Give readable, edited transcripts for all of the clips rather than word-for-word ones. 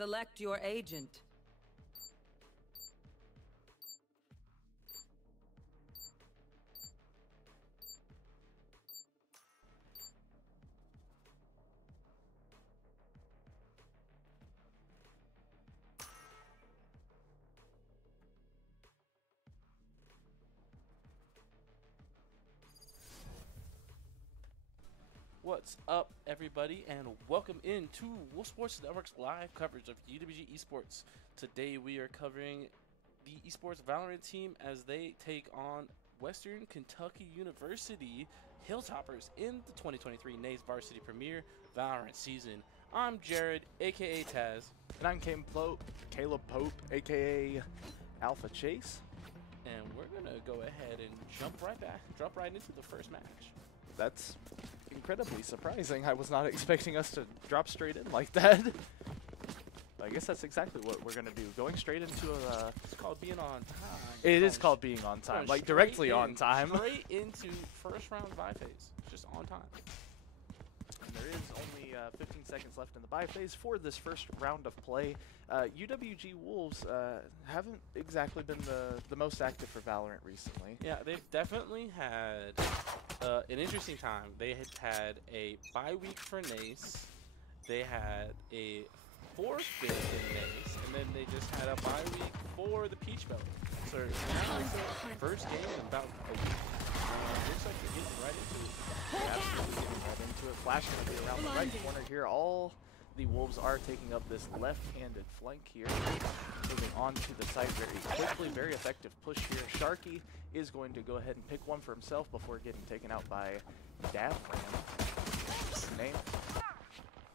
Select your agent. What's up, everybody, and welcome into Wolf Sports Network's live coverage of UWG Esports. Today we are covering the Esports Valorant team as they take on Western Kentucky University Hilltoppers in the 2023 NACE Varsity Premier Valorant season. I'm Jared, aka Taz. And I'm Caleb Pope, aka Alpha Chase. And we're gonna go ahead and jump right into the first match. That's incredibly surprising. I was not expecting us to drop straight in like that. I guess that's exactly what we're gonna do. Going straight into a... It's called being on time. It is called being on time, like directly on time. Straight into first round buy phase, just on time. And there is only 15 seconds left in the buy phase for this first round of play. UWG Wolves haven't exactly been the most active for Valorant recently. Yeah, they've definitely had an interesting time. They had a bye week for NACE. They had a fourth bid in NACE, and then they just had a bye week for the Peach Belt. So now it's the first game in about a week. Looks like they're getting right into it. Absolutely getting right into it. Flash going to be around the right corner here. All the Wolves are taking up this left-handed flank here. Moving on to the site very quickly. Very effective push here. Sharky is going to go ahead and pick one for himself before getting taken out by Davran. Name.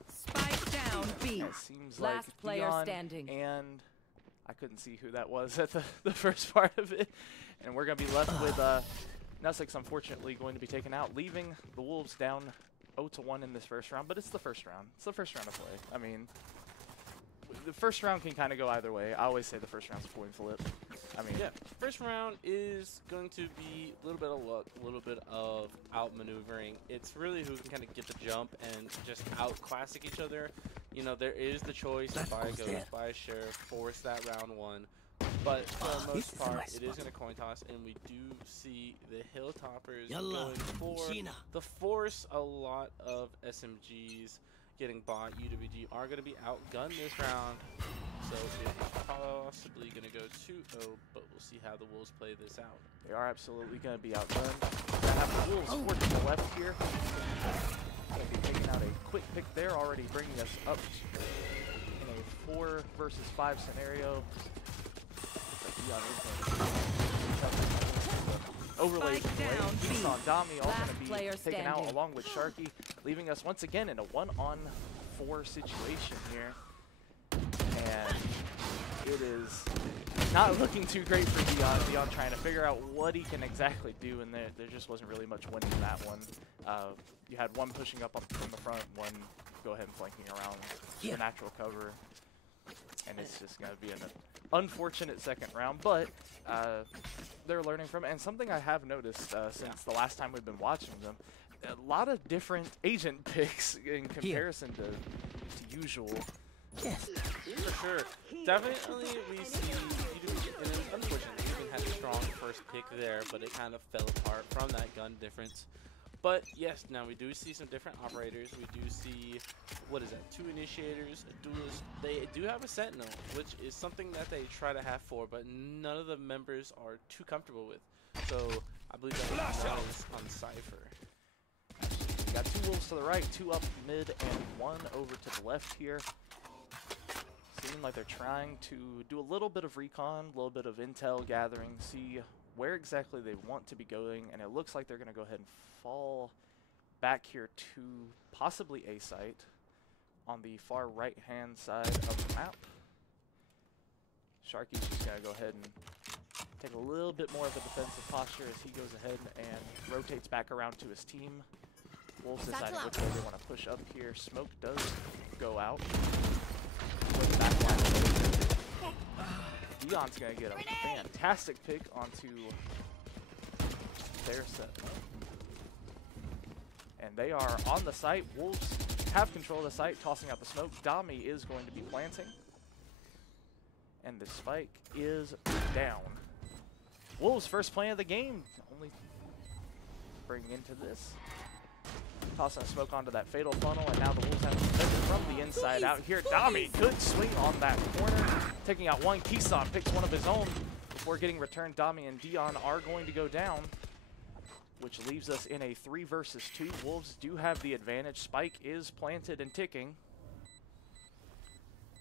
Spike down B. It seems Last like player Dion standing. And I couldn't see who that was at the first part of it. And we're going to be left with Nussix, unfortunately, going to be taken out, leaving the Wolves down 0-1 in this first round. But it's the first round. It's the first round of play. I mean, the first round can kind of go either way. I always say the first round's a coin flip. I mean, yeah, first round is going to be a little bit of luck, a little bit of outmaneuvering. It's really who can kind of get the jump and just out-classic each other. You know, there is the choice of buy a ghost, buy a sheriff, force that round one. But for the most part, it is going to coin toss, and we do see the Hilltoppers going for the force. A lot of SMGs getting bought. UWG are going to be outgunned this round, so it's possibly going to go 2-0, but we'll see how the Wolves play this out. They are absolutely going to be outgunned. We're going to have the Wolves forward to the left here. Going to be taking out a quick pick there, already bringing us up in a 4 versus 5 scenario. Overlay from on Dami, all going to be taken out along with Sharky, leaving us once again in a 1-on-4 situation here. And it is not looking too great for Dion. Dion trying to figure out what he can exactly do, and there just wasn't really much winning that one. You had one pushing up from the front, one go ahead and flanking around the natural cover. And it's just going to be an unfortunate second round, but they're learning from it. And something I have noticed since the last time we've been watching them, a lot of different agent picks in comparison to usual. Yes. For sure. Definitely we see UWG, and unfortunately, even had a strong first pick there, but it kind of fell apart from that gun difference. But yes, now we do see some different operators. We do see, what is that, 2 initiators, a duelist. They do have a sentinel, which is something that they try to have for, but none of the members are too comfortable with. So I believe that is on Cypher. We got 2 Wolves to the right, 2 up mid, and 1 over to the left here. Seeming like they're trying to do a little bit of recon, a little bit of intel gathering, see where exactly they want to be going, and it looks like they're going to go ahead and fall back here to possibly A site on the far right-hand side of the map. Sharky's just going to go ahead and take a little bit more of a defensive posture as he goes ahead and rotates back around to his team. Wolves deciding which way they want to push up here. Smoke does go out. Dion's going to get a fantastic pick onto their set. And they are on the site. Wolves have control of the site, tossing out the smoke. Dami is going to be planting. And the spike is down. Wolves first play of the game. Only bringing into this. Tossing a smoke onto that fatal funnel, and now the Wolves have to defend it from the inside out here. Dami, good swing on that corner. Taking out one. Kisan picks one of his own before getting returned. Dami and Dion are going to go down, which leaves us in a 3 versus 2. Wolves do have the advantage. Spike is planted and ticking.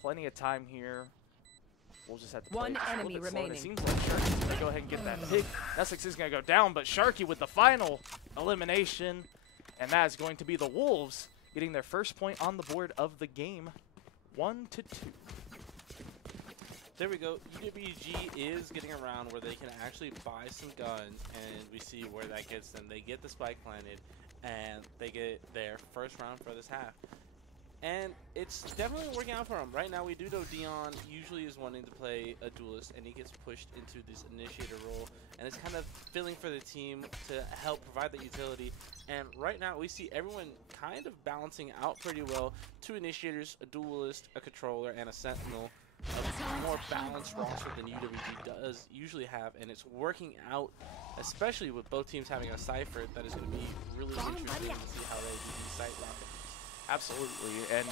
Plenty of time here. We'll just have to play one enemy remaining. It seems like Sharky's going to go ahead and get that pick. NACE is going to go down, but Sharky with the final elimination. And that is going to be the Wolves getting their first point on the board of the game, 1-2. There we go. UWG is getting around where they can actually buy some guns, and we see where that gets them. They get the spike planted, and they get their first round for this half. And it's definitely working out for him. Right now, we do know Dion usually is wanting to play a duelist, and he gets pushed into this initiator role, and it's kind of filling for the team to help provide that utility. And right now, we see everyone kind of balancing out pretty well. 2 initiators, a duelist, a controller, and a sentinel. A more balanced roster than UWG does usually have, and it's working out, especially with both teams having a Cypher. That is going to be really interesting to see how they do these site rockets. Absolutely, and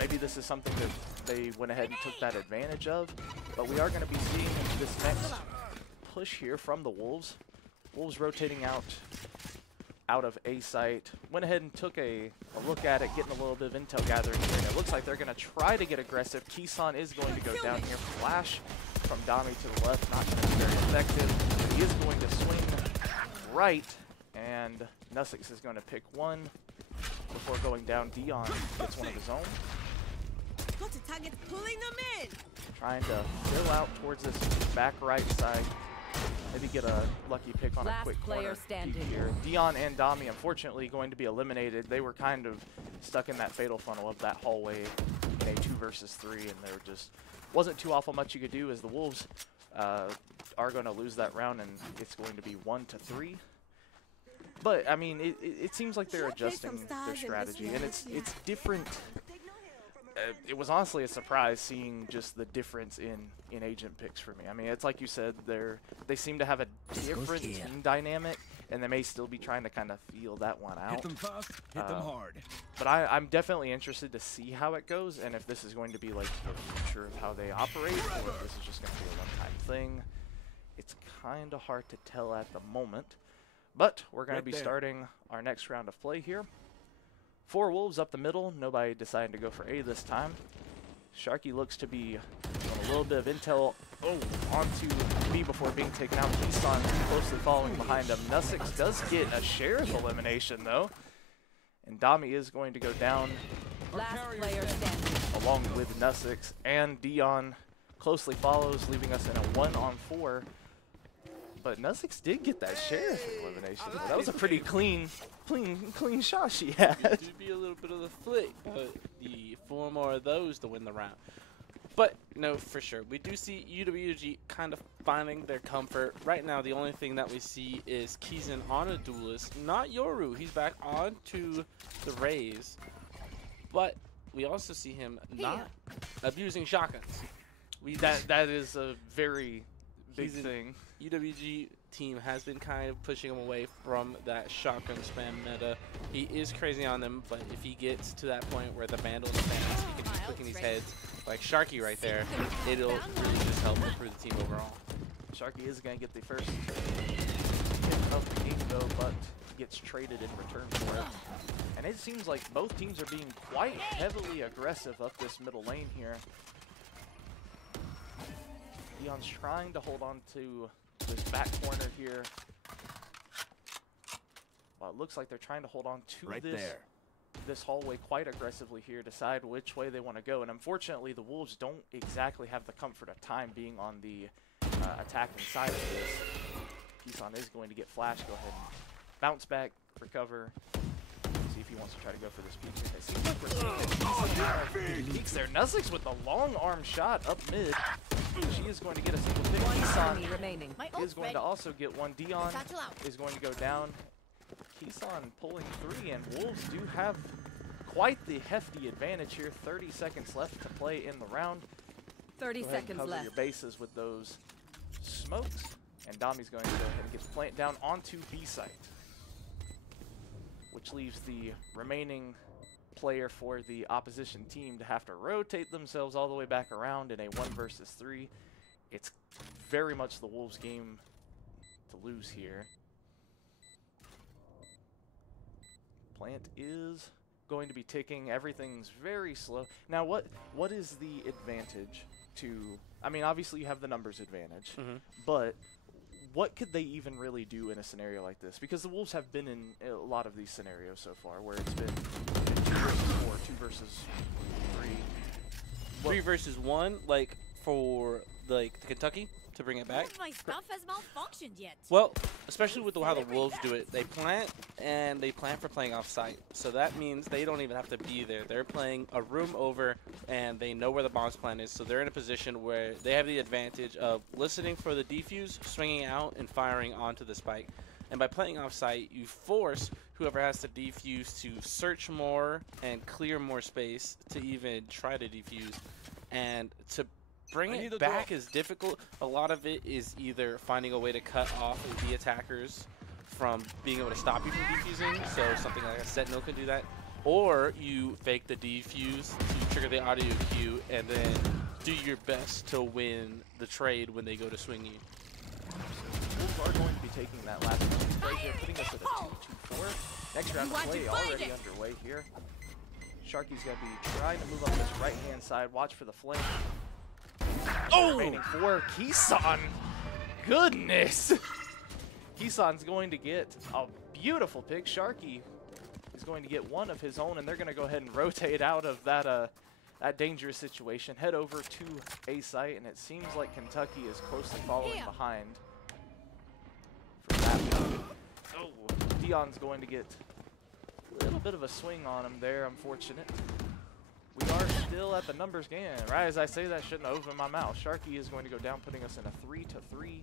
maybe this is something that they went ahead and took that advantage of, but we are going to be seeing this next push here from the Wolves. Wolves rotating out of A site. Went ahead and took a look at it, getting a little bit of intel gathering here, and it looks like they're going to try to get aggressive. Kisan is going to go down here. Flash from Dami to the left, not going to be very effective. He is going to swing right, and NACE is going to pick one. Before going down, Dion gets one of his own. Got to target pulling them in. Trying to fill out towards this back right side. Maybe get a lucky pick on a quick corner here. Dion and Dami, unfortunately, going to be eliminated. They were kind of stuck in that fatal funnel of that hallway in a 2 versus 3, and there just wasn't too awful much you could do, as the Wolves are going to lose that round, and it's going to be 1-3. But I mean, it seems like they're adjusting their strategy, and it's different. It was honestly a surprise seeing just the difference in agent picks for me. I mean, it's like you said, they seem to have a different team dynamic, and they may still be trying to kind of feel that one out. Hit them fast, hit them hard. But I'm definitely interested to see how it goes, and if this is going to be like the future of how they operate, or if this is just going to be a one-time thing. It's kind of hard to tell at the moment. But we're going to be starting our next round of play here. 4 Wolves up the middle. Nobody decided to go for A this time. Sharky looks to be doing a little bit of intel onto B before being taken out. Kisan closely following behind him. NACE does get a sheriff elimination, though. And Dami is going to go down along with NACE. And Dion closely follows, leaving us in a 1-on-4. But NACE did get that sheriff elimination. That was a pretty clean shot she had. It do be a little bit of the flick, but the 4 more of those to win the round. But no, for sure, we do see UWG kind of finding their comfort. Right now, the only thing that we see is Kisan on a duelist, not Yoru. He's back on to the Rays. But we also see him not abusing shotguns. That is a very big thing. UWG team has been kind of pushing him away from that shotgun spam meta. He is crazy on them, but if he gets to that point where the Vandal spams, he can be clicking these heads like Sharky right there, it'll really just help improve the team overall. Sharky is going to get the first hit of the game, though, but gets traded in return for it. And it seems like both teams are being quite heavily aggressive up this middle lane here. Dion's trying to hold on to this back corner here. Well, it looks like they're trying to hold on to this hallway quite aggressively here, decide which way they want to go. And unfortunately, the Wolves don't exactly have the comfort of time being on the attacking side of this. Kisan is going to get flash. Go ahead and bounce back, recover. See if he wants to try to go for this peek. It seems like we're seeing peeks there. NACE with the long arm shot up mid. She is going to get a single pick. Kisan is going to also get one. Dion is going to go down. Kisan pulling 3, and Wolves do have quite the hefty advantage here. 30 seconds left to play in the round. 30 Go ahead and seconds cover left. your bases with those smokes. And Dami's going to go ahead and get the plant down onto B site, which leaves the remaining player for the opposition team to have to rotate themselves all the way back around in a 1 versus 3. It's very much the Wolves' game to lose here. Plant is going to be ticking. Everything's very slow. Now, what is the advantage to... I mean, obviously you have the numbers advantage, but what could they even really do in a scenario like this? Because the Wolves have been in a lot of these scenarios so far, where it's been 2 versus 4, 2 versus 3. 3 versus 1, like for the Kentucky to bring it back. None of my stuff has malfunctioned yet. Well, especially with how the Wolves do it, they plant and they plant for playing off site. So that means they don't even have to be there. They're playing a room over and they know where the bomb's plant is. So they're in a position where they have the advantage of listening for the defuse, swinging out, and firing onto the spike. And by playing off site, you force whoever has to defuse to search more and clear more space to even try to defuse. And to bring it back is difficult. A lot of it is either finding a way to cut off the attackers from being able to stop you from defusing, so something like a Sentinel can do that, or you fake the defuse to trigger the audio cue and then do your best to win the trade when they go to swing you. Wolves are going to be taking that last play here, putting us at a 2-2-4. Next round of play already underway here. Sharky's going to be trying to move up this right-hand side. Watch for the flank. Oh! Remaining for Kisan. Goodness! Kisan's going to get a beautiful pick. Sharky is going to get one of his own, and they're going to go ahead and rotate out of that that dangerous situation. Head over to A site, and it seems like Kentucky is closely following behind. For that one. Oh, Dion's going to get a little bit of a swing on him there, unfortunate. We are still at the numbers game. Right as I say that, shouldn't have opened my mouth. Sharky is going to go down, putting us in a 3-3.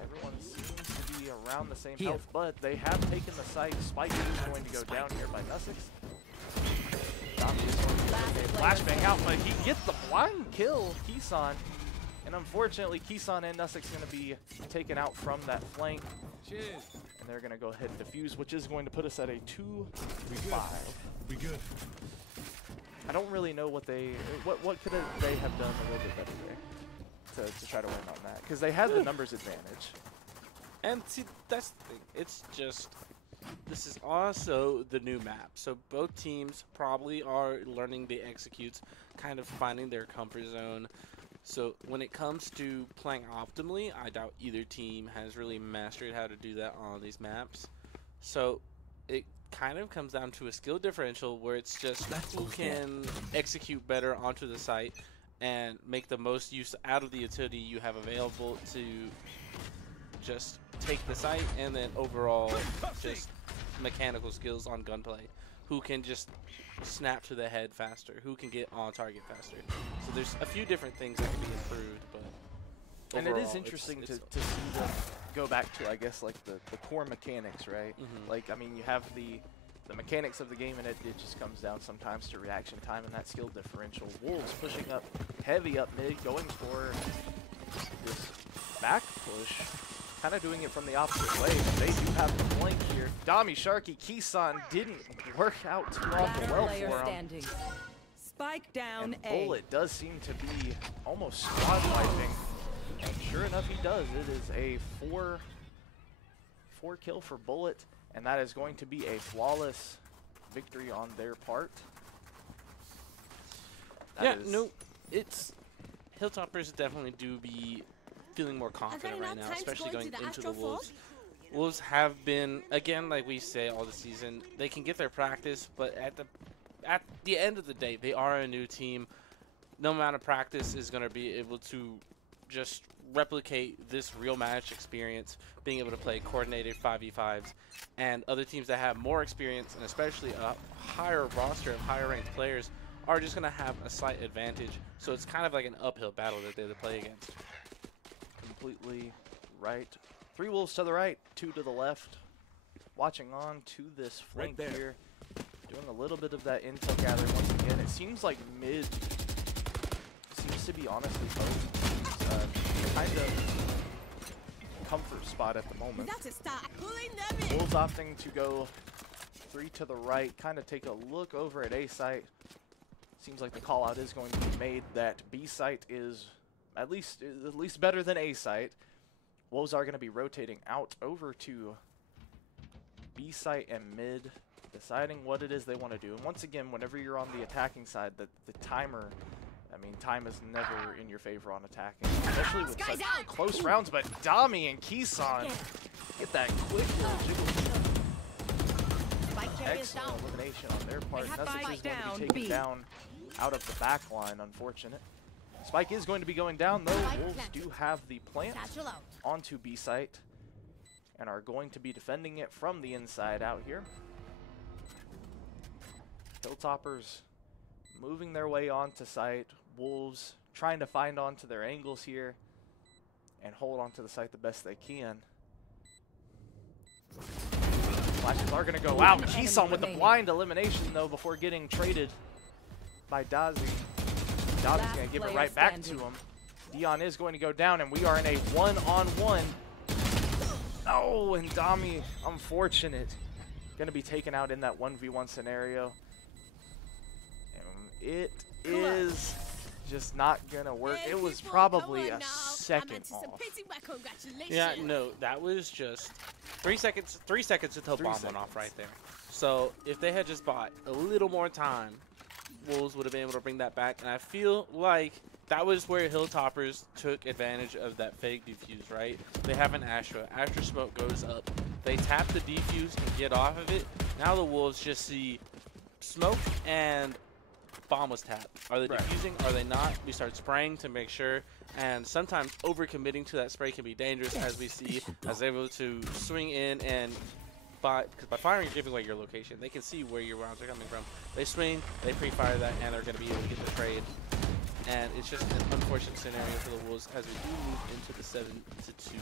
Everyone seems to be around the same health, but they have taken the site. Spike is going to go down here by Nussix. Dami is going to get a flashbang out, but he gets the blind kill, Kisan. And unfortunately, Kisan and Nussix going to be taken out from that flank. Cheers. And they're going to go ahead and defuse, which is going to put us at a 2-5. We good. I don't really know what they could they have done a little bit better there to try to win on that, because they had the numbers advantage. And see, that's the thing. It's just, this is also the new map. So both teams probably are learning the executes, kind of finding their comfort zone. So when it comes to playing optimally, I doubt either team has really mastered how to do that on these maps. So it kind of comes down to a skill differential where it's just who can execute better onto the site and make the most use out of the utility you have available to just take the site, and then overall just mechanical skills on gunplay. Who can just snap to the head faster, who can get on target faster. So there's a few different things that can be improved, but and it is interesting to see them go back to, I guess, like the core mechanics, right? Like, I mean, you have the mechanics of the game, and it just comes down sometimes to reaction time and that skill differential. Wolves pushing up heavy up mid, going for this back push, kind of doing it from the opposite way, but they do have the flank here. Dami, Sharky, Kisan didn't work out too awful well for him. Spike down And Bullet does seem to be almost squad wiping. And sure enough, he does. It is a 4 kill for Bullet, and that is going to be a flawless victory on their part. It's Hilltoppers definitely do be feeling more confident right now, especially going into the Wolves. Wolves have been, again, like we say all the season, they can get their practice, but at the end of the day, they are a new team. No amount of practice is going to be able to just replicate this real match experience, being able to play coordinated 5v5s, and other teams that have more experience, and especially a higher roster of higher ranked players, are just going to have a slight advantage. So it's kind of like an uphill battle that they have to play against. Completely right. 3 Wolves to the right, 2 to the left. Watching on to this flank here. Doing a little bit of that intel gathering once again. It seems like mid seems to be honestly both kind of comfort spot at the moment. That's a start. Pulling them in. Wolves opting to go 3 to the right, kind of take a look over at A site. Seems like the call out is going to be made that B site is at least better than A site. Wolves are going to be rotating out over to B site and mid, deciding what it is they want to do. And once again, whenever you're on the attacking side, the timer, I mean, time is never in your favor on attacking, especially with such close rounds. But Dami and Kisan get that quick little jiggle. Excellent elimination on their part. Nessich is going to be taken down out of the back line, unfortunate. Spike is going to be going down, though. Wolves do have the plant onto B site and are going to be defending it from the inside out here. Hilltoppers moving their way onto site. Wolves trying to find onto their angles here and hold onto the site the best they can. Flashes are going to go out. Kisan with the blind elimination, though, before getting traded by Dazi. Dazi's going to give it right back to him. Dion is going to go down, and we are in a one-on-one. Oh, and Dami, unfortunate, going to be taken out in that 1v1 scenario. And it is just not going to work. It was probably a second off. Yeah, no, that was just 3 seconds. 3 seconds until bomb went off right there. So if they had just bought a little more time, Wolves would have been able to bring that back. And I feel like that was where Hilltoppers took advantage of that fake defuse, right? They have an Astra. Astra smoke goes up. They tap the defuse and get off of it. Now the Wolves just see smoke and bomb was tapped. Are they defusing? Are they not? We start spraying to make sure. And sometimes overcommitting to that spray can be dangerous, as we see, as they're able to swing in and because by firing, you're giving away your location. They can see where your rounds are coming from. They swing, they pre-fire that, and they're going to be able to get the trade. And it's just an unfortunate scenario for the Wolves as we do move into the 7-2.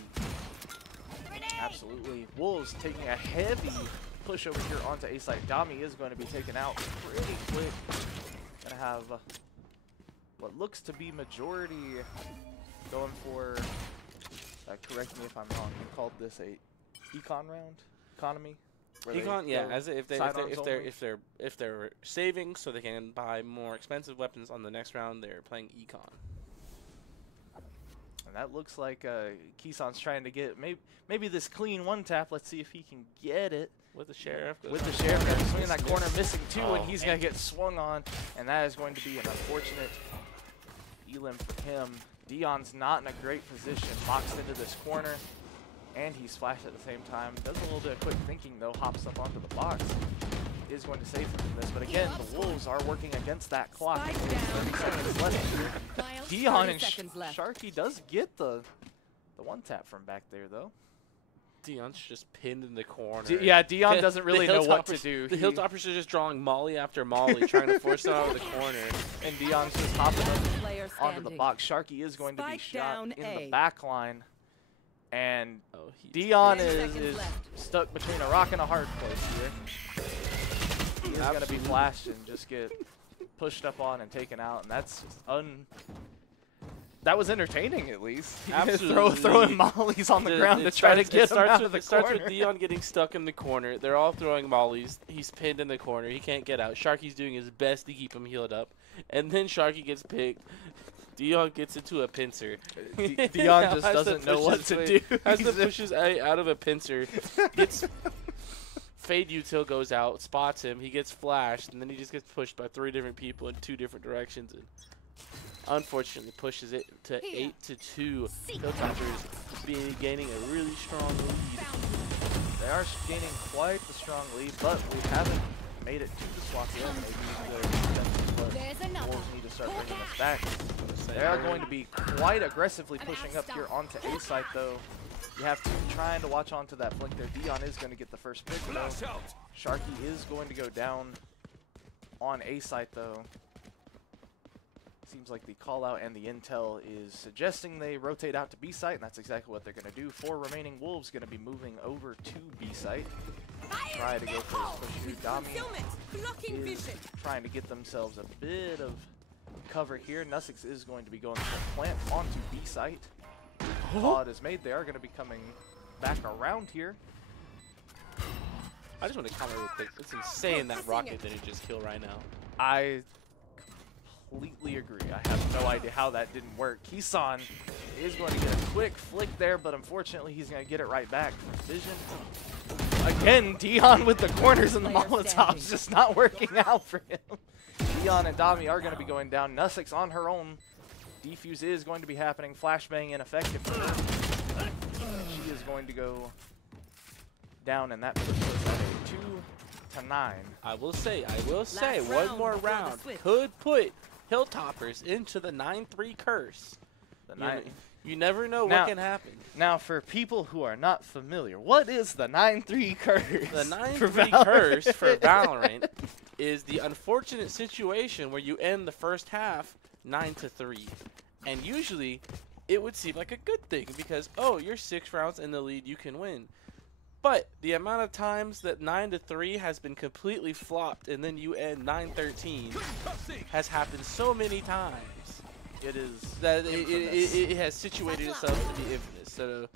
Absolutely. Wolves taking a heavy push over here onto A site. Dami is going to be taken out pretty quick. Going to have what looks to be majority going for, correct me if I'm wrong, you called this a econ round? Economy? Econ, yeah, as if they're saving so they can buy more expensive weapons on the next round, they're playing econ. And that looks like Kisan's trying to get maybe this clean one tap. Let's see if he can get it. With the sheriff. With the sheriff going to swing in that corner, missing two, and he's going to get swung on. And that is going to be an unfortunate elim for him. Dion's not in a great position, locks into this corner. And he's flashed at the same time. Does a little bit of quick thinking, though. Hops up onto the box. Is going to save him from this. But again, the Wolves are working against that clock. 30 seconds left here. Dion and Sharky does get the one tap from back there, though. Dion's just pinned in the corner. Yeah, Dion doesn't really know what to do. The Hilltoppers are just drawing molly after molly, trying to force it out of the corner. And Dion's just hopping up onto the box. Sharky is going to be shot in the back line. And Dion is stuck between a rock and a hard place here. He is going to be flashed and just get pushed up on and taken out. And that's just that was entertaining, at least. Absolutely. Throwing mollies on the ground to try to get him out of the corner. It starts with Dion getting stuck in the corner. They're all throwing mollies. He's pinned in the corner. He can't get out. Sharky's doing his best to keep him healed up. And then Sharky gets picked. Dion gets into a pincer. Dion just doesn't know what to do. Has to push his out of a pincer. Gets Fade Util goes out, spots him. He gets flashed, and then he just gets pushed by 3 different people in 2 different directions. And unfortunately, pushes it to 8-2. Hilltoppers gaining a really strong lead. They are gaining quite the strong lead, but we haven't made it to the swap yet. Maybe Wolves need to start bringing us back. They are going to be quite aggressively pushing up here onto A site, though. You have to trying to watch onto that flick there. Dion is going to get the first pick, though. Sharky is going to go down on A site, though. Seems like the call out and the intel is suggesting they rotate out to B site, and that's exactly what they're going to do. 4 remaining Wolves going to be moving over to B site. Try to go for this push here. Dami is trying to get themselves a bit of cover here. NACE is going to be going for a plant onto B site. Call is made. They are going to be coming back around here. I just want to comment real quick. It's insane that Rocket didn't just kill right now. I completely agree. I have no idea how that didn't work. Kisan is going to get a quick flick there, but unfortunately he's going to get it right back. Vision. Again, Dion with the corners and the Molotovs just not working out for him. Dion and Dami are going to be going down. NACE on her own. Defuse is going to be happening. Flashbang ineffective for her. She is going to go down, and that puts us at a 2-9. I will say, one more round could put Hilltoppers into the 9-3 curse. You never know what can happen. Now, for people who are not familiar, what is the 9-3 curse? The 9-3 curse for Valorant is the unfortunate situation where you end the first half 9-3. And usually, it would seem like a good thing because, oh, you're 6 rounds in the lead, you can win. But the amount of times that 9-3 has been completely flopped and then you end 9-13 has happened so many times. It is that it has situated itself to be infamous. So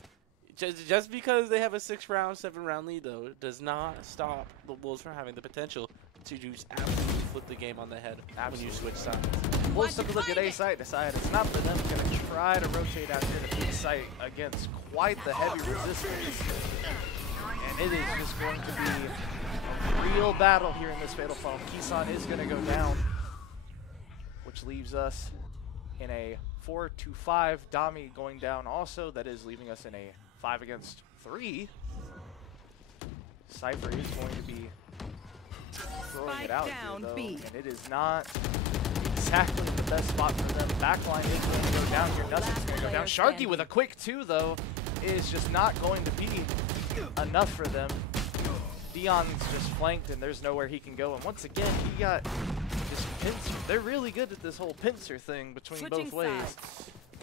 just because they have a 6-round, 7-round lead, though, does not stop the Wolves from having the potential to just absolutely flip the game on the head when you switch sides. Wolves took a look at A site, decide it's not for them. Going to try to rotate out here to B site against quite the heavy resistance. And it is just going to be a real battle here in this Fatal Funnel. Kisan is going to go down, which leaves us in a 4-5. Dami going down also. That is leaving us in a 5 against 3. Cypher is going to be throwing it out here, though, and it is not exactly the best spot for them. Backline is going to go down here. NACE's going to go down. Sharky with a quick 2, though, is just not going to be enough for them. Dion's just flanked, and there's nowhere he can go. And once again, he got this pincer. They're really good at this whole pincer thing between both ways.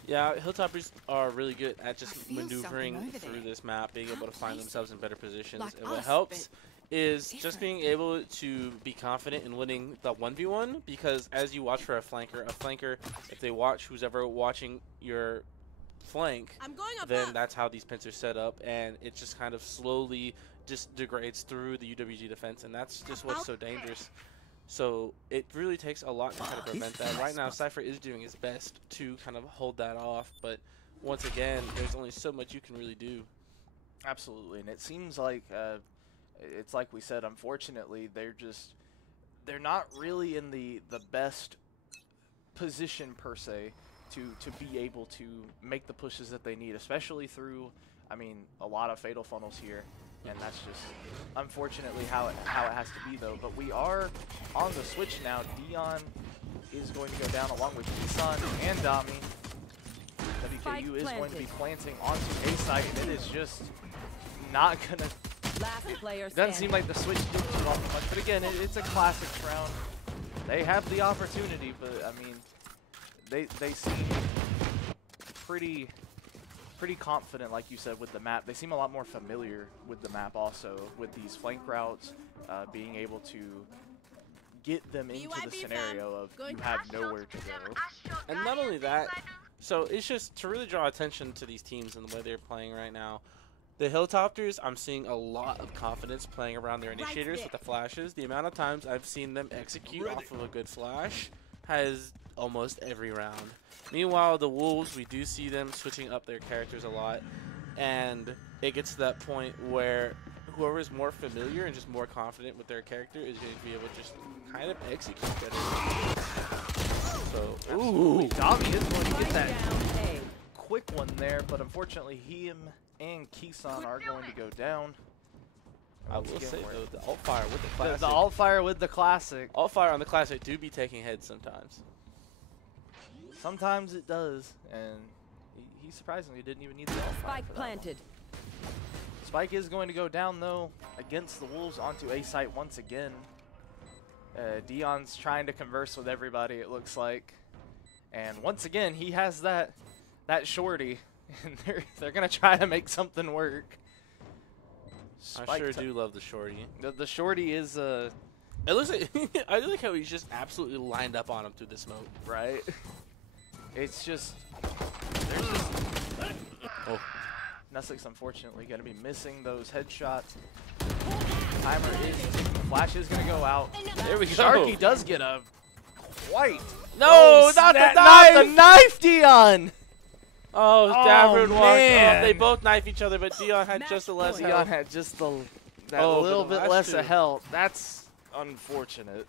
Yeah, Hilltoppers are really good at just maneuvering through this map, being able to find themselves in better positions. And what helps is just being able to be confident in winning the 1v1, because as you watch for a flanker, if they watch who's ever watching your flank, then that's how these pins are set up, and it just kind of slowly just degrades through the UWG defense, and that's just what's so dangerous. So it really takes a lot to kind of prevent that. Right now, Cypher is doing his best to kind of hold that off, but once again, there's only so much you can really do. Absolutely, and it seems like it's like we said, unfortunately, they're not really in the best position per se to be able to make the pushes that they need, especially through, I mean, a lot of Fatal Funnels here. And that's just unfortunately how it has to be, though. But we are on the switch now. Dion is going to go down along with Kisan and Dami. WKU is going to be planting onto A site, and it is just not going to... Doesn't seem like the switch did too often much. But again, it's a classic round. They have the opportunity, but I mean, they seem pretty confident, like you said, with the map. They seem a lot more familiar with the map also, with these flank routes, being able to get them into the scenario of you have nowhere to go. And not only that, so it's just to really draw attention to these teams and the way they're playing right now. The Hilltoppers, I'm seeing a lot of confidence playing around their initiators with the flashes. The amount of times I've seen them execute off of a good flash has almost every round. Meanwhile, the Wolves, we do see them switching up their characters a lot, and it gets to that point where whoever is more familiar and just more confident with their character is going to be able to just kind of execute better. So, ooh, Dami is going to get that quick one there, but unfortunately, him and Kisan are going to go down. I will say, though, the alt-fire with the classic. The alt-fire with the classic. Alt-fire on the classic do be taking heads sometimes. Sometimes it does, and he surprisingly didn't even need the alt-fire. Spike planted. Spike is going to go down, though, against the Wolves onto A site once again. Dion's trying to converse with everybody, it looks like. And once again, he has that shorty, and they're going to try to make something work. I sure do love the shorty. The shorty is It looks like I like how he's just absolutely lined up on him through the smoke. Right? It's just there's just NACE unfortunately going to be missing those headshots. Timer is ticking. Flash is going to go out. There we go. Sharky does get a white. No, not the knife! Not the knife, Dion! Oh, Daverd won. man. They both knife each other, but Dion had just a less Dion health. had just that Oh, little but the bit last less two. of health. That's unfortunate.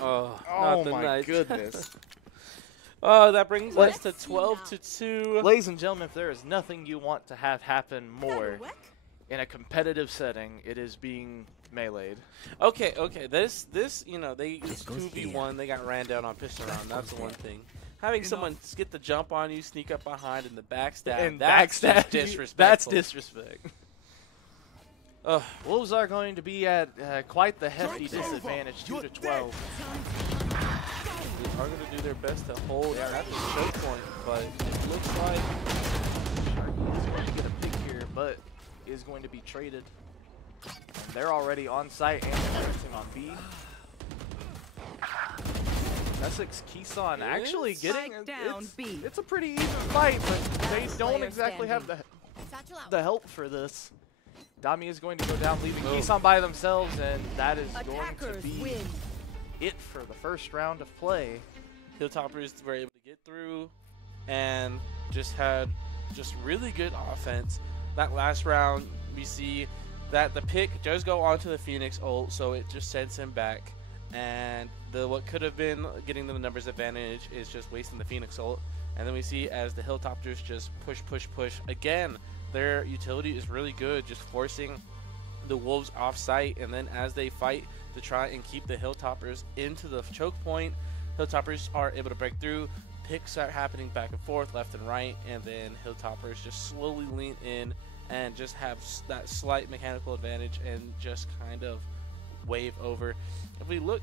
Oh, Oh not the my knife. goodness. Oh, that brings What? us to 12-2. Ladies and gentlemen, if there is nothing you want to have happen more in a competitive setting, it is being meleeed. Okay. This, you know, it's 2v1. They got ran down on pistol round. That's the one thing. Having someone get the jump on you, sneak up behind, and the backstab. And that's backstab just you. disrespectful. That's disrespect. Ugh. Wolves are going to be at quite the hefty disadvantage, 2-12. They are going to do their best to hold at the choke point, but it looks like Sharky is going to get a pick here, but is going to be traded. And they're already on site and they're focusing on B. Essex Keeson actually getting it's a pretty even fight, but they don't exactly have the help for this. Dami is going to go down, leaving Keeson by themselves, and that is going to be it for the first round of play. Hilltoppers were able to get through and just had really good offense. That last round, we see that the pick does go onto the Phoenix ult, so it just sends him back. And what could have been getting them the numbers advantage is just wasting the Phoenix ult. And then we see as the Hilltoppers just push. Again, their utility is really good, just forcing the Wolves off site. And then as they fight to try and keep the Hilltoppers into the choke point, Hilltoppers are able to break through. Picks start happening back and forth, left and right, and then Hilltoppers just slowly lean in and just have that slight mechanical advantage and just kind of wave over. If we look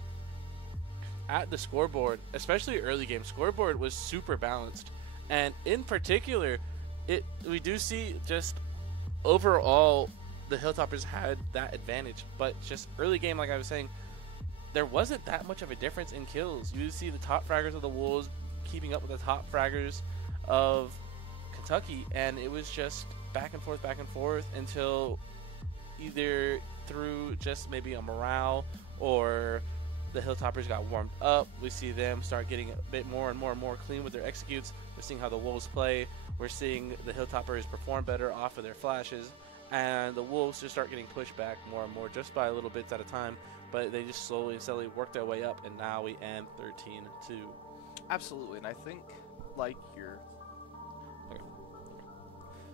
at the scoreboard, especially early game, scoreboard was super balanced, and in particular, we do see just overall the Hilltoppers had that advantage, but just early game, like I was saying, there wasn't that much of a difference in kills. You see the top fraggers of the Wolves keeping up with the top fraggers of Kentucky, and it was just back and forth until either through just maybe a morale or the Hilltoppers got warmed up. We see them start getting a bit more and more clean with their executes. We're seeing how the Wolves play. We're seeing the Hilltoppers perform better off of their flashes, and the Wolves just start getting pushed back more and more just by little bits at a time, but they just slowly and steadily work their way up, and now we end 13-2. Absolutely, and I think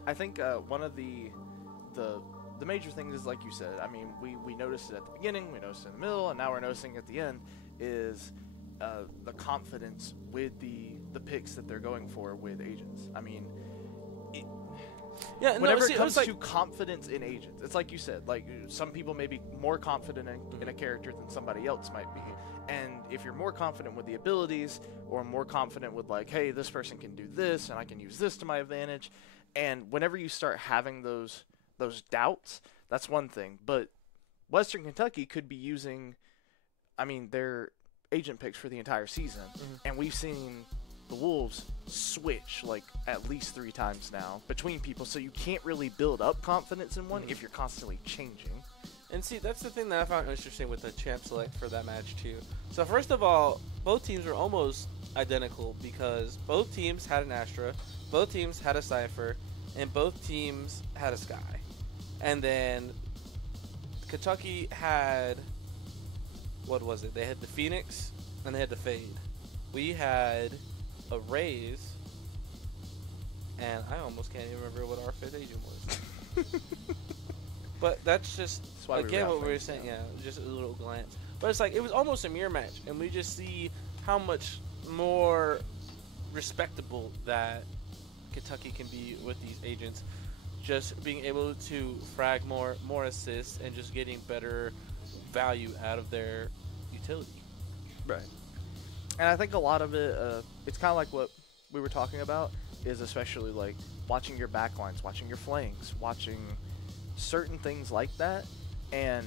I think one of the major things is, like you said, I mean, we noticed it at the beginning, we noticed it in the middle, and now we're noticing at the end, is the confidence with the picks that they're going for with agents. I mean, whenever it comes to confidence in agents, it's like you said, like some people may be more confident in a character than somebody else might be. And if you're more confident with the abilities, or more confident with like, hey, this person can do this, and I can use this to my advantage, and whenever you start having those doubts, that's one thing. But Western Kentucky could be using, I mean, their agent picks for the entire season, and we've seen the Wolves switch like at least 3 times now between people, so you can't really build up confidence in one if you're constantly changing. And see, that's the thing that I found interesting with the champ select for that match too. So first of all, both teams were almost identical because both teams had an Astra, both teams had a Cypher, and both teams had a Sky. And then Kentucky had, what was it? They had the Phoenix and they had the Fade. We had a Raze, and I almost can't even remember what our 5th agent was. But that's just, again, what we were saying, yeah, just a little glance. But it's like, it was almost a mirror match, and we just see how much more respectable that Kentucky can be with these agents. Just being able to frag more assists, and just getting better value out of their utility. Right. And I think a lot of it, it's kind of like what we were talking about, is especially like watching your backlines, watching your flanks, watching certain things like that, and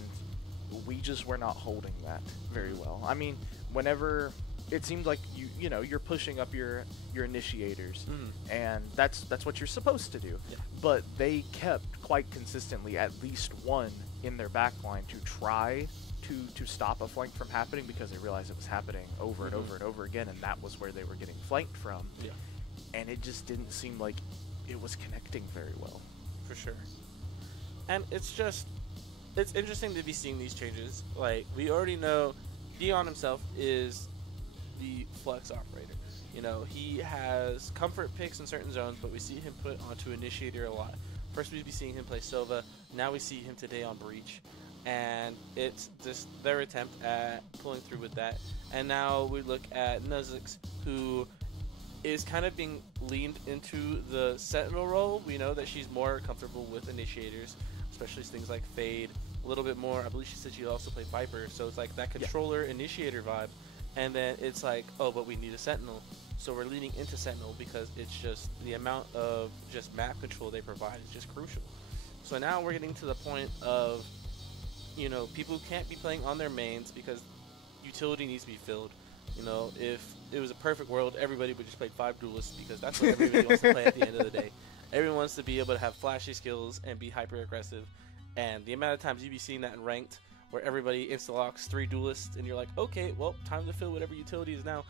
we just were not holding that very well. I mean, whenever it seemed like you know, you're pushing up your initiators, and that's what you're supposed to do. Yeah. But they kept quite consistently at least one in their backline to try to stop a flank from happening, because they realized it was happening over and over and over again, and that was where they were getting flanked from. Yeah. And it just didn't seem like it was connecting very well. For sure. And it's interesting to be seeing these changes. Like, we already know Dion himself is the flex operator. You know, he has comfort picks in certain zones, but we see him put onto initiator a lot. First we'd be seeing him play Sova. Now we see him today on Breach. And it's just their attempt at pulling through with that. And now we look at Nuzix, who is kind of being leaned into the Sentinel role. We know that she's more comfortable with initiators, especially things like Fade, a little bit more. I believe she said she also played Viper, so it's like that controller initiator vibe. And then it's like, oh, but we need a Sentinel. So we're leaning into Sentinel because it's just the amount of just map control they provide is just crucial. So now we're getting to the point of, you know, people can't be playing on their mains because utility needs to be filled. You know, if it was a perfect world, everybody would just play 5 duelists, because that's what everybody wants to play at the end of the day. Everyone wants to be able to have flashy skills and be hyper aggressive. And the amount of times you be seeing that in ranked, where everybody insta-locks 3 duelists, and you're like, okay, well, time to fill whatever utility is now.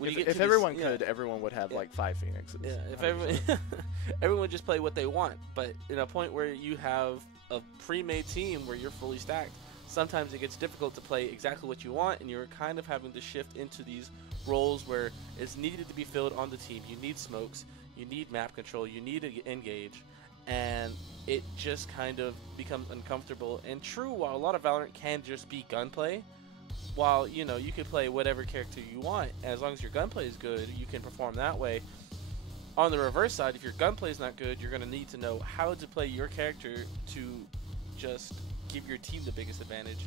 If everyone could, everyone would have like 5 Phoenixes. Yeah, if everyone would just play what they want. But in a point where you have a pre-made team where you're fully stacked, sometimes it gets difficult to play exactly what you want, and you're kind of having to shift into these roles where it's needed to be filled on the team. You need smokes, you need map control, you need to engage, and it just kind of becomes uncomfortable. And true, while a lot of Valorant can just be gunplay, while, you know, you can play whatever character you want, as long as your gunplay is good, you can perform that way. On the reverse side, if your gunplay is not good, you're going to need to know how to play your character to just give your team the biggest advantage.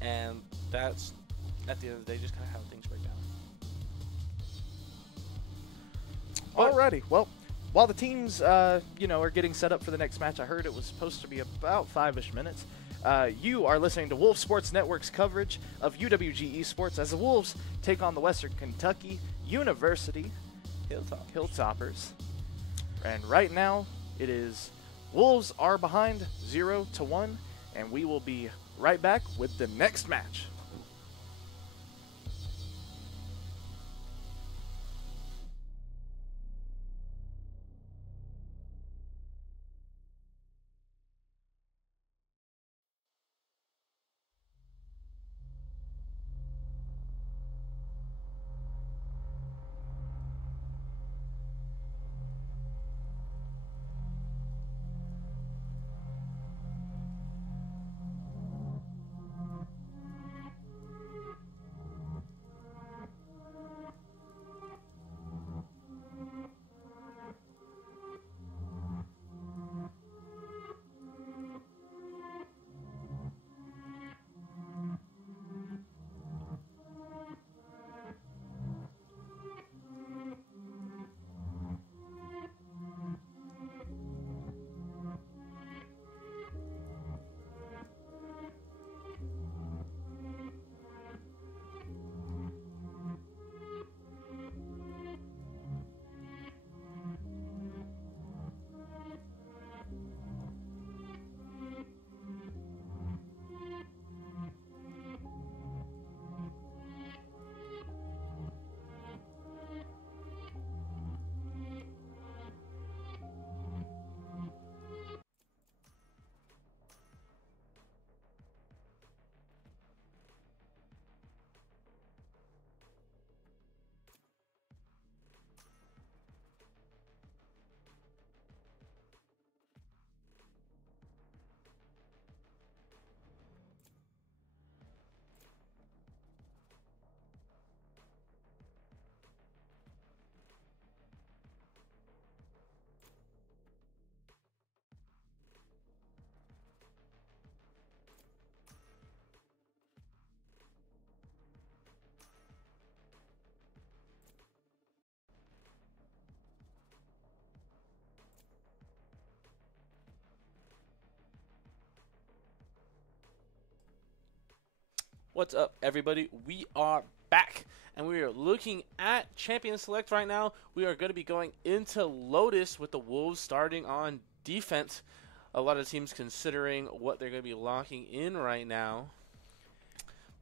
And that's, at the end of the day, just kind of how things break down. Alrighty, well, while the teams, you know, are getting set up for the next match, I heard it was supposed to be about 5-ish minutes. You are listening to Wolves Sports Network's coverage of UWG Esports as the Wolves take on the Western Kentucky University Hilltoppers. And right now, it is Wolves are behind 0-1, and we will be right back with the next match. What's up, everybody? We are back, and we are looking at Champion Select right now. We are going to be going into Lotus with the Wolves starting on defense. A lot of teams considering what they're going to be locking in right now.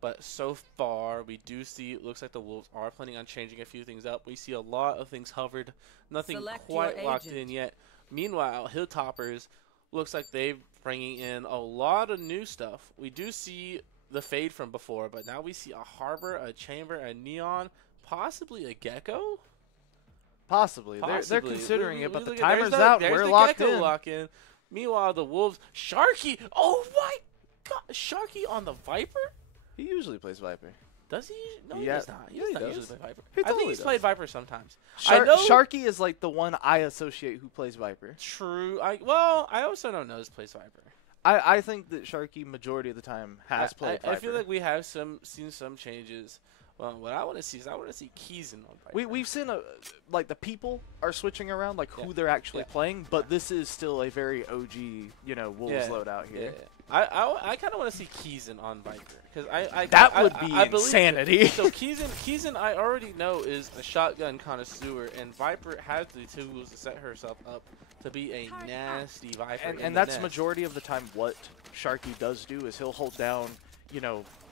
But so far, we do see it looks like the Wolves are planning on changing a few things up. We see a lot of things hovered, nothing quite locked in yet. Meanwhile, Hilltoppers looks like they're bringing in a lot of new stuff. We do see the fade from before, but now we see a Harbor, a Chamber, a Neon, possibly a Gecko? Possibly. They're considering it, but the timer's out. We're locked in. Lock in. Meanwhile, the Wolves, Sharky. Oh my God, Sharky on the Viper? He usually plays Viper. Does he? No, yeah. He's not. He does not usually play Viper. I think he's played Viper sometimes. Sharky is like the one I associate who plays Viper. True. I also don't know who plays Viper. I think that Sharky majority of the time has played Viper. I feel like we have seen some changes. Well, what I want to see is Keezen on Viper. We've seen like the people are switching around, like who they're actually playing, but this is still a very OG, Wolves loadout here. Yeah. I kind of want to see Keezen on Viper because that would be insanity. So Keezen I already know is a shotgun connoisseur, and Viper has the tools to set herself up to be a nasty Viper. And that's majority of the time what Sharky does do is he'll hold down,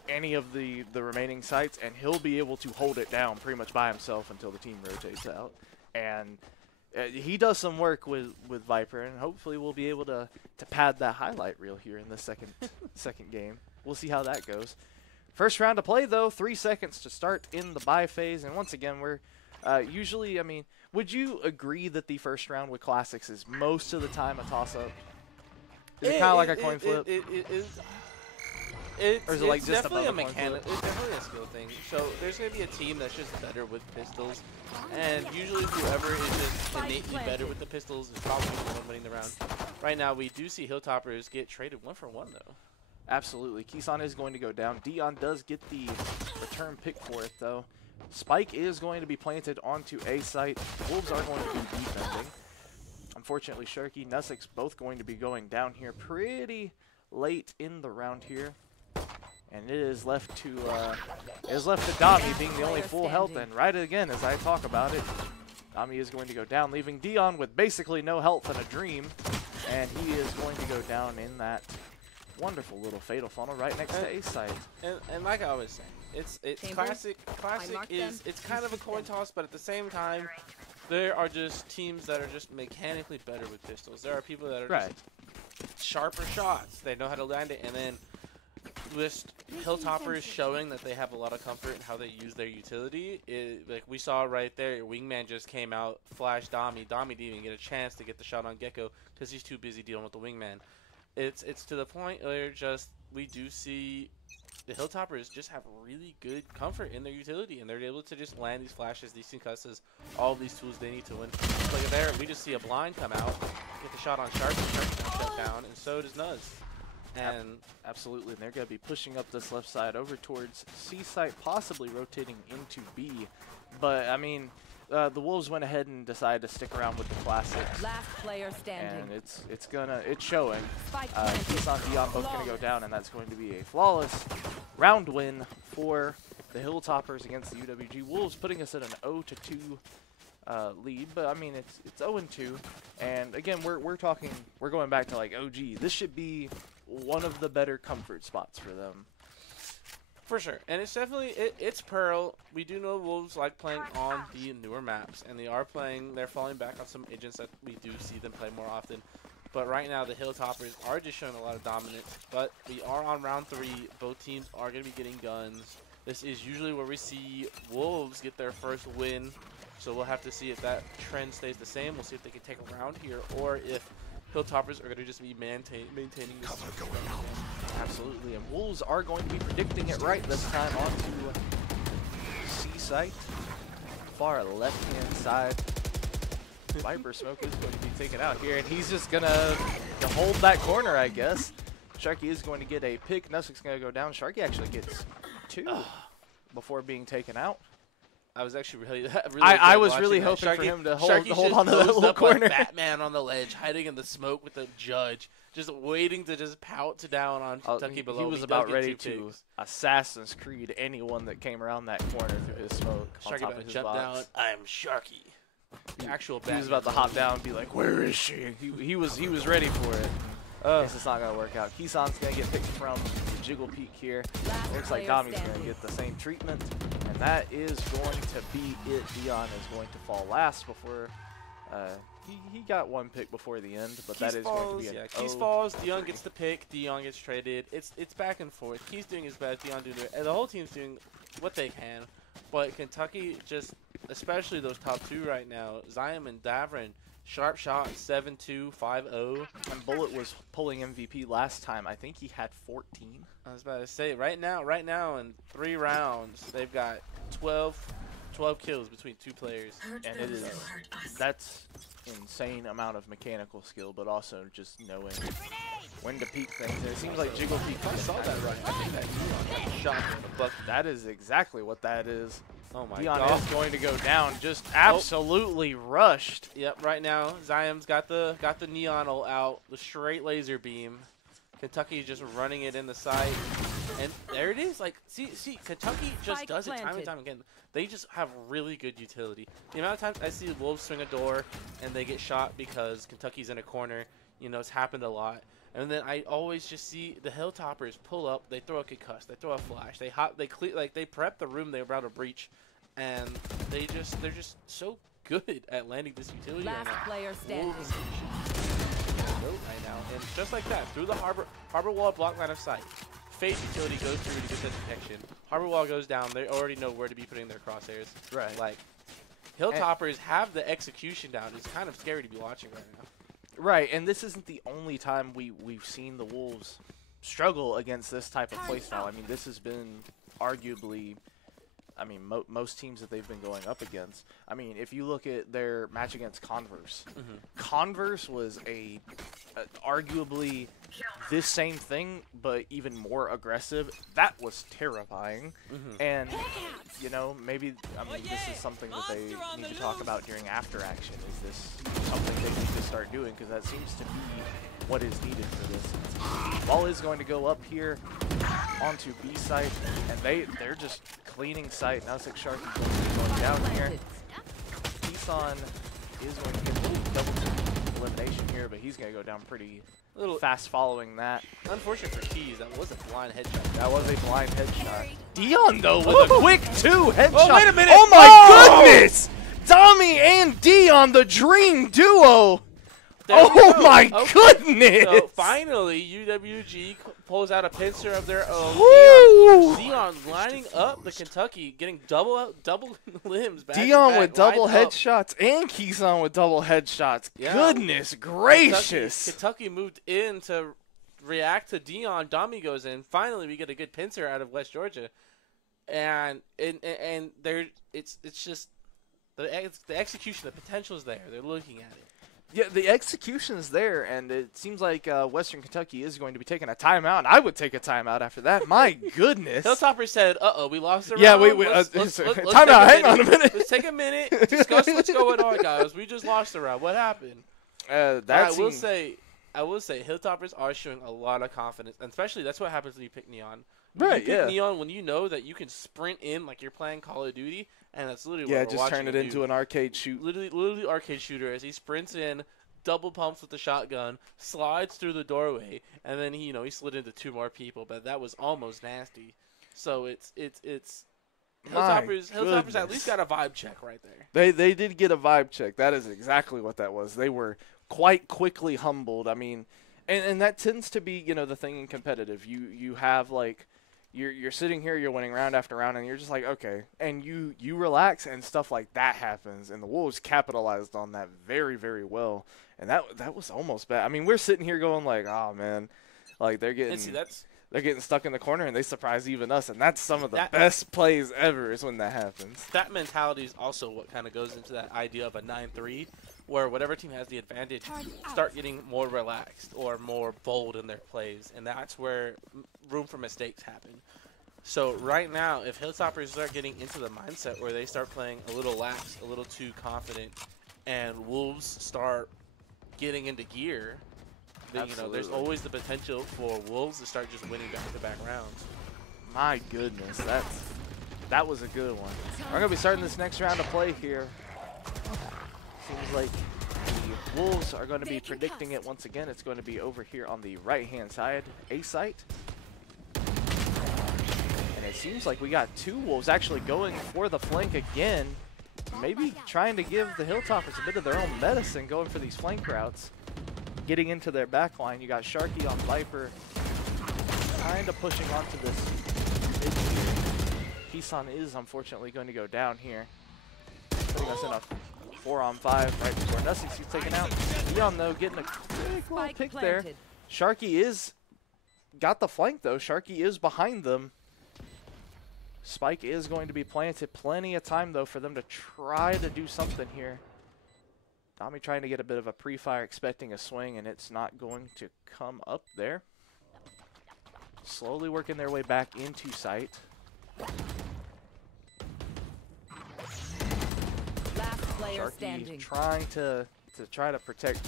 any of the remaining sites, and he'll be able to hold it down pretty much by himself until the team rotates out. And he does some work with Viper, and hopefully we'll be able to pad that highlight reel here in the second game. We'll see how that goes. First round to play, though. 3 seconds to start in the buy phase. And once again, we're usually, would you agree that the first round with Classics is most of the time a toss-up? Is it kind of like a coin flip? Or is it like just definitely a mechanic. It's definitely a skill thing. So there's going to be a team that's just better with pistols, and usually whoever is just innately better with the pistols is probably the one winning the round. Right now, we do see Hilltoppers get traded 1 for 1 though. Absolutely. Kisan is going to go down. Dion does get the return pick for it though. Spike is going to be planted onto A site. Wolves are going to be defending. Unfortunately, Sharky, Nussix both going to be going down here pretty late in the round here. And it is left to Dami being the only full health, and right again as I talk about it, Dami is going to go down, leaving Dion with basically no health and a dream, and he is going to go down in that wonderful little fatal funnel right next to A site. And like I was saying, it's classic is it's kind of a coin toss, but at the same time, there are just teams that are just mechanically better with pistols. There are people that are just sharper shots. They know how to land it, and then just Hilltoppers showing that they have a lot of comfort in how they use their utility. Like we saw right there, your wingman just came out, flashed Dami. Dami didn't even get a chance to get the shot on Gecko because he's too busy dealing with the wingman. It's to the point where we do see the Hilltoppers just have really good comfort in their utility, and they're able to just land these flashes, these concusses, all these tools they need to win. Look at there, we just see a blind come out, get the shot on Shark, Shark shut down, and so does Nuz. And absolutely, and they're going to be pushing up this left side over towards C site, possibly rotating into B. But the Wolves went ahead and decided to stick around with the Classics. Last player standing. And it's showing. Kisan, Dion both going to go down, and that's going to be a flawless round win for the Hilltoppers against the UWG Wolves, putting us at an 0-2 lead. But it's 0-2, and again we're going back to like OG. This should be one of the better comfort spots for them. For sure, and it's definitely it's Pearl. We do know Wolves like playing on the newer maps, and they're falling back on some agents that we do see them play more often. But right now, the Hilltoppers are just showing a lot of dominance. But we are on round 3. Both teams are going to be getting guns. This is usually where we see Wolves get their first win. So we'll have to see if that trend stays the same. We'll see if they can take a round here, or if Hilltoppers are going to just be maintaining this. Absolutely, and Wolves are going to be predicting it right this time onto C site, far left-hand side. Viper Smoke is going to be taken out here, and he's just going to hold that corner, I guess. Sharky is going to get a pick. Nussic's going to go down. Sharky actually gets 2 before being taken out. I was actually really I was really hoping for him to hold on to that little corner. Like Batman on the ledge, hiding in the smoke with the judge. just waiting to just pout down on Kentucky below. He was about ready to Assassin's Creed anyone that came around that corner through his smoke. Sharky about to jump down. I'm Sharky. He was about to hop down and be like, "Where is she?" He was ready for it. Guess it's not gonna work out. Keyson's gonna get picked from Jiggle Peak here. Looks like Dami's gonna get the same treatment, and that is going to be it. Dion is going to fall last before. He got one pick before the end, but Keys that is falls, going to be yeah. Keys falls. Dion gets the pick. Dion gets traded. It's back and forth. Keys doing his best. Dion doing it. And the whole team's doing what they can, but Kentucky just, especially those top two right now, Zion and Davrin. Sharp shot, 7-2, 5-0. And Bullet was pulling MVP last time. I think he had 14. I was about to say, right now in 3 rounds, they've got 12 kills between 2 players. And that's insane amount of mechanical skill, but also just knowing when to peek things. And it seems like Jiggle Peek. I saw that right. I think that Dion shot from the bucket. That is exactly what that is. Oh my Dion God. is going to go down, just absolutely rushed. Yep, right now Zion's got the neon out, the straight laser beam. Kentucky just running it in the side, and there it is. Like, see, Kentucky just does it time and time again. They just have really good utility. The amount of times I see Wolves swing a door and they get shot because Kentucky's in a corner, you know, it's happened a lot. And then I always just see the Hilltoppers pull up, they throw a concuss, they throw a flash, they prep the room they're about to breach, and they're just so good at landing this utility right now. Last player standing. Right now, and just like that, through the harbor wall block line of sight, Fade utility goes through to get that detection. Harbor wall goes down, they already know where to be putting their crosshairs. Right. Like, Hilltoppers have the execution down. It's kind of scary to be watching right now. Right, and this isn't the only time we've seen the Wolves struggle against this type of playstyle. I mean, this has been arguably, I mean, most teams that they've been going up against. I mean, if you look at their match against Converse, Converse was arguably this same thing, but even more aggressive. That was terrifying. And, you know, maybe, I mean, this is something that they need to talk about during after action. Is this something they need to start doing? Because that seems to be what is needed for this. Ball is going to go up here onto B site, and they're just cleaning site. Now it's like Sharky going down here. Keeson is going to get a double elimination here, but he's going to go down pretty fast following that. Unfortunate for Keys, that was a blind headshot. That was a blind headshot. Dion, though, with a quick 2 headshot. Oh, wait a minute. Oh, my goodness! Dami and Dion, the dream duo. Oh my goodness! So finally, UWG pulls out a pincer of their own. Dion lining up the Kentucky, getting double limbs. Dion with double headshots and Keeson with double headshots. Yeah. Goodness gracious! Kentucky moved in to react to Dion. Dami goes in. Finally, we get a good pincer out of West Georgia, and there it's just the execution, the potential is there. They're looking at it. Yeah, the execution is there, and it seems like Western Kentucky is going to be taking a timeout. I would take a timeout after that. My goodness. Hilltoppers said, we lost the round. Yeah, let's timeout. Hang on a minute. Let's take a minute. Discuss what's going on, guys. We just lost the round. What happened? I will say, Hilltoppers are showing a lot of confidence, and especially that's what happens when you pick Neon. When you pick Neon, when you know that you can sprint in like you're playing Call of Duty, and that's literally what we're just turn it into an arcade shoot. Literally arcade shooter as he sprints in, double pumps with the shotgun, slides through the doorway, and then he slid into 2 more people, but that was almost nasty. So it's Hilltoppers at least got a vibe check right there. They did get a vibe check. That is exactly what that was. They were quite quickly humbled. I mean, and that tends to be the thing in competitive. You have like. You're sitting here, you're winning round after round, and you're just like, okay. And you relax, and stuff like that happens. And the Wolves capitalized on that very, very well. And that was almost bad. I mean, we're sitting here going like, oh, man. Like, they're getting stuck in the corner, and they surprise even us. And that's some of the best plays ever is when that happens. That mentality is also what kind of goes into that idea of a 9-3, where whatever team has the advantage start getting more relaxed or more bold in their plays, and that's where room for mistakes happen. So right now, if Hilltoppers start getting into the mindset where they start playing a little lax, a little too confident, and Wolves start getting into gear, then, you know, there's always the potential for Wolves to start just winning back-to-back rounds. My goodness, that was a good one. We're going to be starting this next round of play here. Seems like the Wolves are going to be predicting it once again. It's going to be over here on the right-hand side, A site. And it seems like we got 2 Wolves actually going for the flank again. Maybe trying to give the Hilltoppers a bit of their own medicine going for these flank routes. Getting into their back line. You got Sharky on Viper. Kind of pushing onto this mid here. Kisan is unfortunately going to go down here. Putting us in a 4-on-5 right before NACE gets taken out. Leon, though, getting a quick little pick there. Sharky is got the flank, though. Sharky is behind them. Spike is going to be planted. Plenty of time, though, for them to try to do something here. Dami trying to get a bit of a pre-fire, expecting a swing, and it's not going to come up there. Slowly working their way back into sight. Last player Sharky standing. trying to try to protect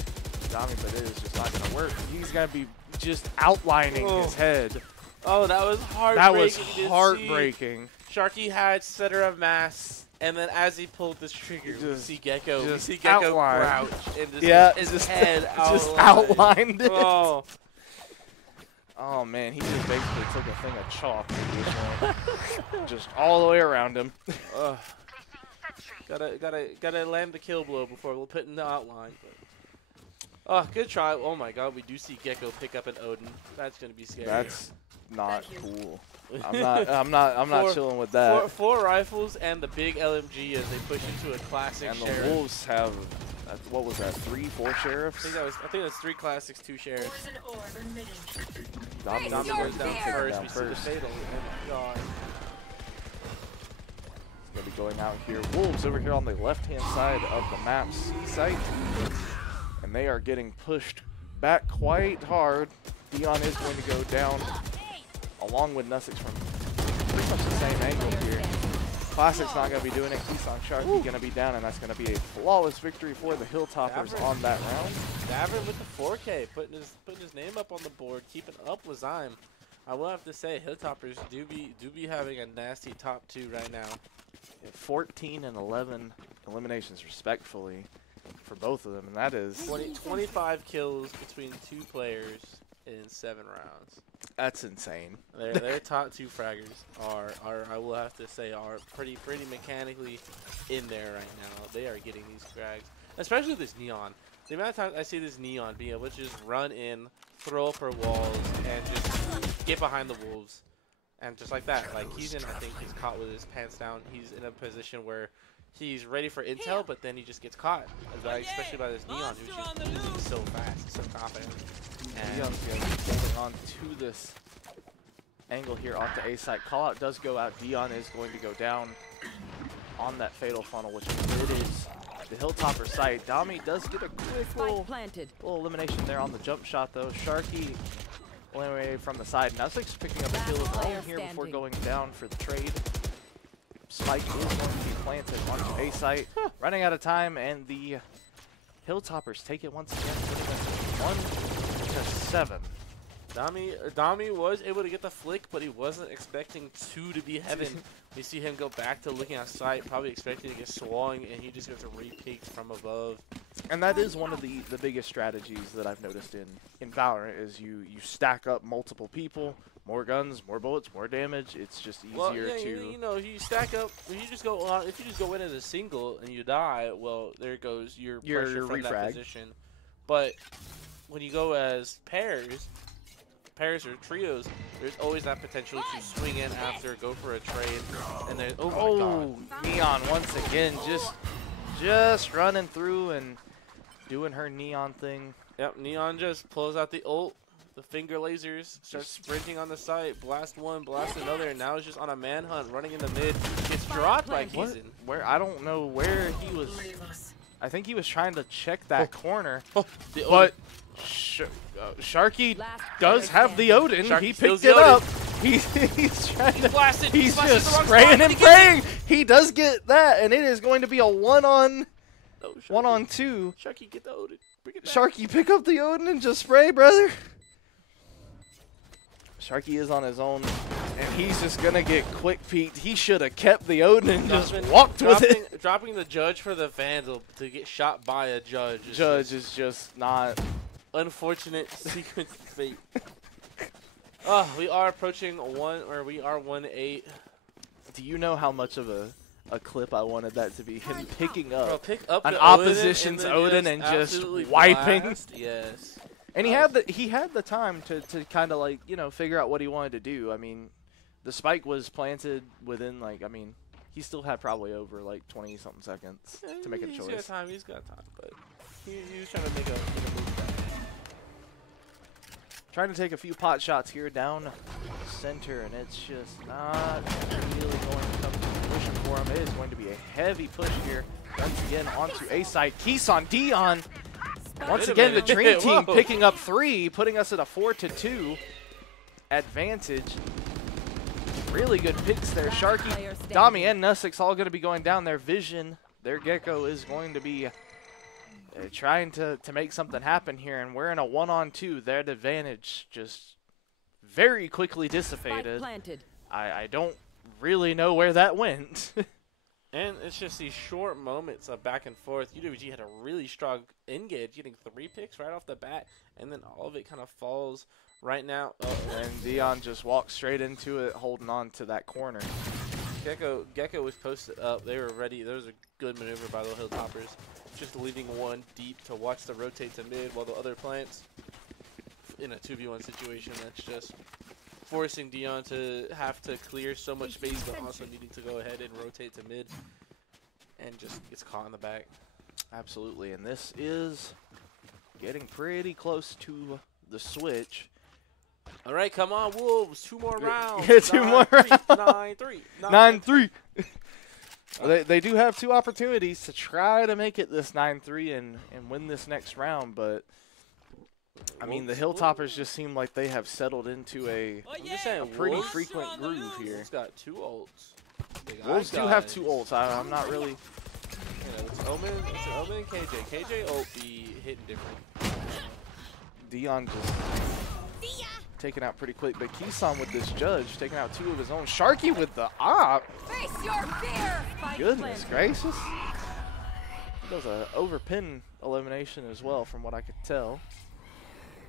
Dami, but it is just not going to work. He's going to be just outlining his head. Oh, that was heartbreaking. That was heartbreaking. Sharky had center of mass, and then as he pulled this trigger, we see Gecko. We see outline. Gecko crouch, and his head just outlined it. Oh. Oh man, he just basically took a thing of chalk and just all the way around him. Gotta land the kill blow before we'll put in the outline. Oh, good try. Oh my God, we do see Gecko pick up an Odin. That's gonna be scary. That's not cool. I'm not chilling with that. Four rifles and the big LMG as they push into a classic and sheriff. the Wolves have, what was that, 3, 4 sheriffs? I think that's 3 classics, 2 sheriffs. Dami goes down first. We see the first. fatal. Oh my God. It's gonna be going out here. Wolves over here on the left-hand side of the map's site, and they are getting pushed back quite hard. Dion is going to go down along with NACE from pretty much the same angle here. Classic's not going to be doing it. Kisan Sharky going to be down, and that's going to be a flawless victory for the Hilltoppers on that round. Davin with the 4K, putting his name up on the board, keeping up with Zyme. I will have to say, Hilltoppers do be having a nasty top 2 right now. 14 and 11 eliminations respectfully for both of them, and that is 25 kills between 2 players in 7 rounds. That's insane. Their top 2 fraggers are I will have to say are pretty mechanically in there right now. They are getting these frags, especially this Neon. The amount of times I see this Neon being able to just run in, throw up her walls, and just get behind the Wolves, and just like that. Like he's in, I think he's caught with his pants down. He's in a position where he's ready for intel, but then he just gets caught, especially by this Neon, who's just moving so fast, so confident. And Neon's going to be holding on to this angle here off the A side. Call out does go out. Dion is going to go down on that fatal funnel, which it is the Hilltopper site. Dami does get a quick little elimination there on the jump shot, though. Sharky eliminated from the side. NACE picking up a kill of her own here before going down for the trade. Spike is going to be planted onto A site. Running out of time, and the Hilltoppers take it once again, putting us 1-7. Dami was able to get the flick, but he wasn't expecting 2 to be heaven. We see him go back to looking outside, probably expecting to get swung, and he just gets a re-peeked from above. And that is one of the biggest strategies that I've noticed in Valorant is you stack up multiple people, more guns, more bullets, more damage. It's just easier to. You know, you stack up. If you just go in as a single and you die, well, there goes your pressure from that position. But when you go as pairs or trios, there's always that potential to swing in after, go for a trade, and then oh my God, Neon once again just running through and doing her Neon thing. Yep, Neon just pulls out the ult, the finger lasers, starts sprinting on the site, blast one, blast another, and now is just on a manhunt, running in the mid, gets dropped by Kisan. Where I don't know where he was. I think he was trying to check that corner, but Sharky does have the Odin. Sharky he picked the it up. Odin. He's trying to. Blasted. He's Blasted just the wrong spraying spot. and praying. He does get that, and it is going to be a one on Sharky, 2. Sharky, get the Odin. Sharky, pick up the Odin and just spray, brother. Sharky is on his own, and he's just going to get quick peeked. He should have kept the Odin and just walked with it. Dropping the judge for the Vandal to get shot by a judge. Is just not. Unfortunate sequence of fate. Oh, we are approaching 1-8. Do you know how much of a clip I wanted that to be? Him picking up, Bro, pick up an the opposition's Odin and just wiping. Blast. Yes. And he had the time to kind of like, you know, figure out what he wanted to do. I mean, the spike was planted within like, I mean, he still had probably over like 20-something seconds to make a choice. He's got time, but he was trying to make a move back. Trying to take a few pot shots here down center, and it's just not really going to come to fruition for him. It is going to be a heavy push here. Once again onto A side. Keeson, Dion. Once again, the Dream Team picking up 3, putting us at a 4-2 advantage. Really good picks there. Sharky, Dami, and Nussix all going to be going down. Their vision, their Gecko is going to be trying to make something happen here, and we're in a 1-on-2. Their advantage just very quickly dissipated. I don't really know where that went. And it's just these short moments of back and forth. UWG had a really strong engage, getting 3 picks right off the bat, and then all of it kind of falls right now. And Dion just walked straight into it, holding on to that corner. Gecko was posted up. They were ready. There was a good maneuver by the Hilltoppers, just leaving one deep to watch the rotate to mid while the other plants in a 2v1 situation. That's just forcing Dion to have to clear so much space, but also needing to go ahead and rotate to mid, and just gets caught in the back. Absolutely, and this is getting pretty close to the switch. All right, come on, Wolves. 2 more rounds. Yeah, 2 more rounds. 9-3. 9-3. They do have 2 opportunities to try to make it this 9-3 and win this next round, but I mean, the Hilltoppers just seem like they have settled into a pretty frequent groove here. Wolves got 2 ults. Wolves do have 2 ults. I'm not really. It's Omen and KJ. KJ ult be hitting different. Dion just taken out pretty quick, but Keeson with this judge taking out 2 of his own. Sharky with the op. Face your fear. Goodness gracious. He does an overpin elimination as well, from what I could tell.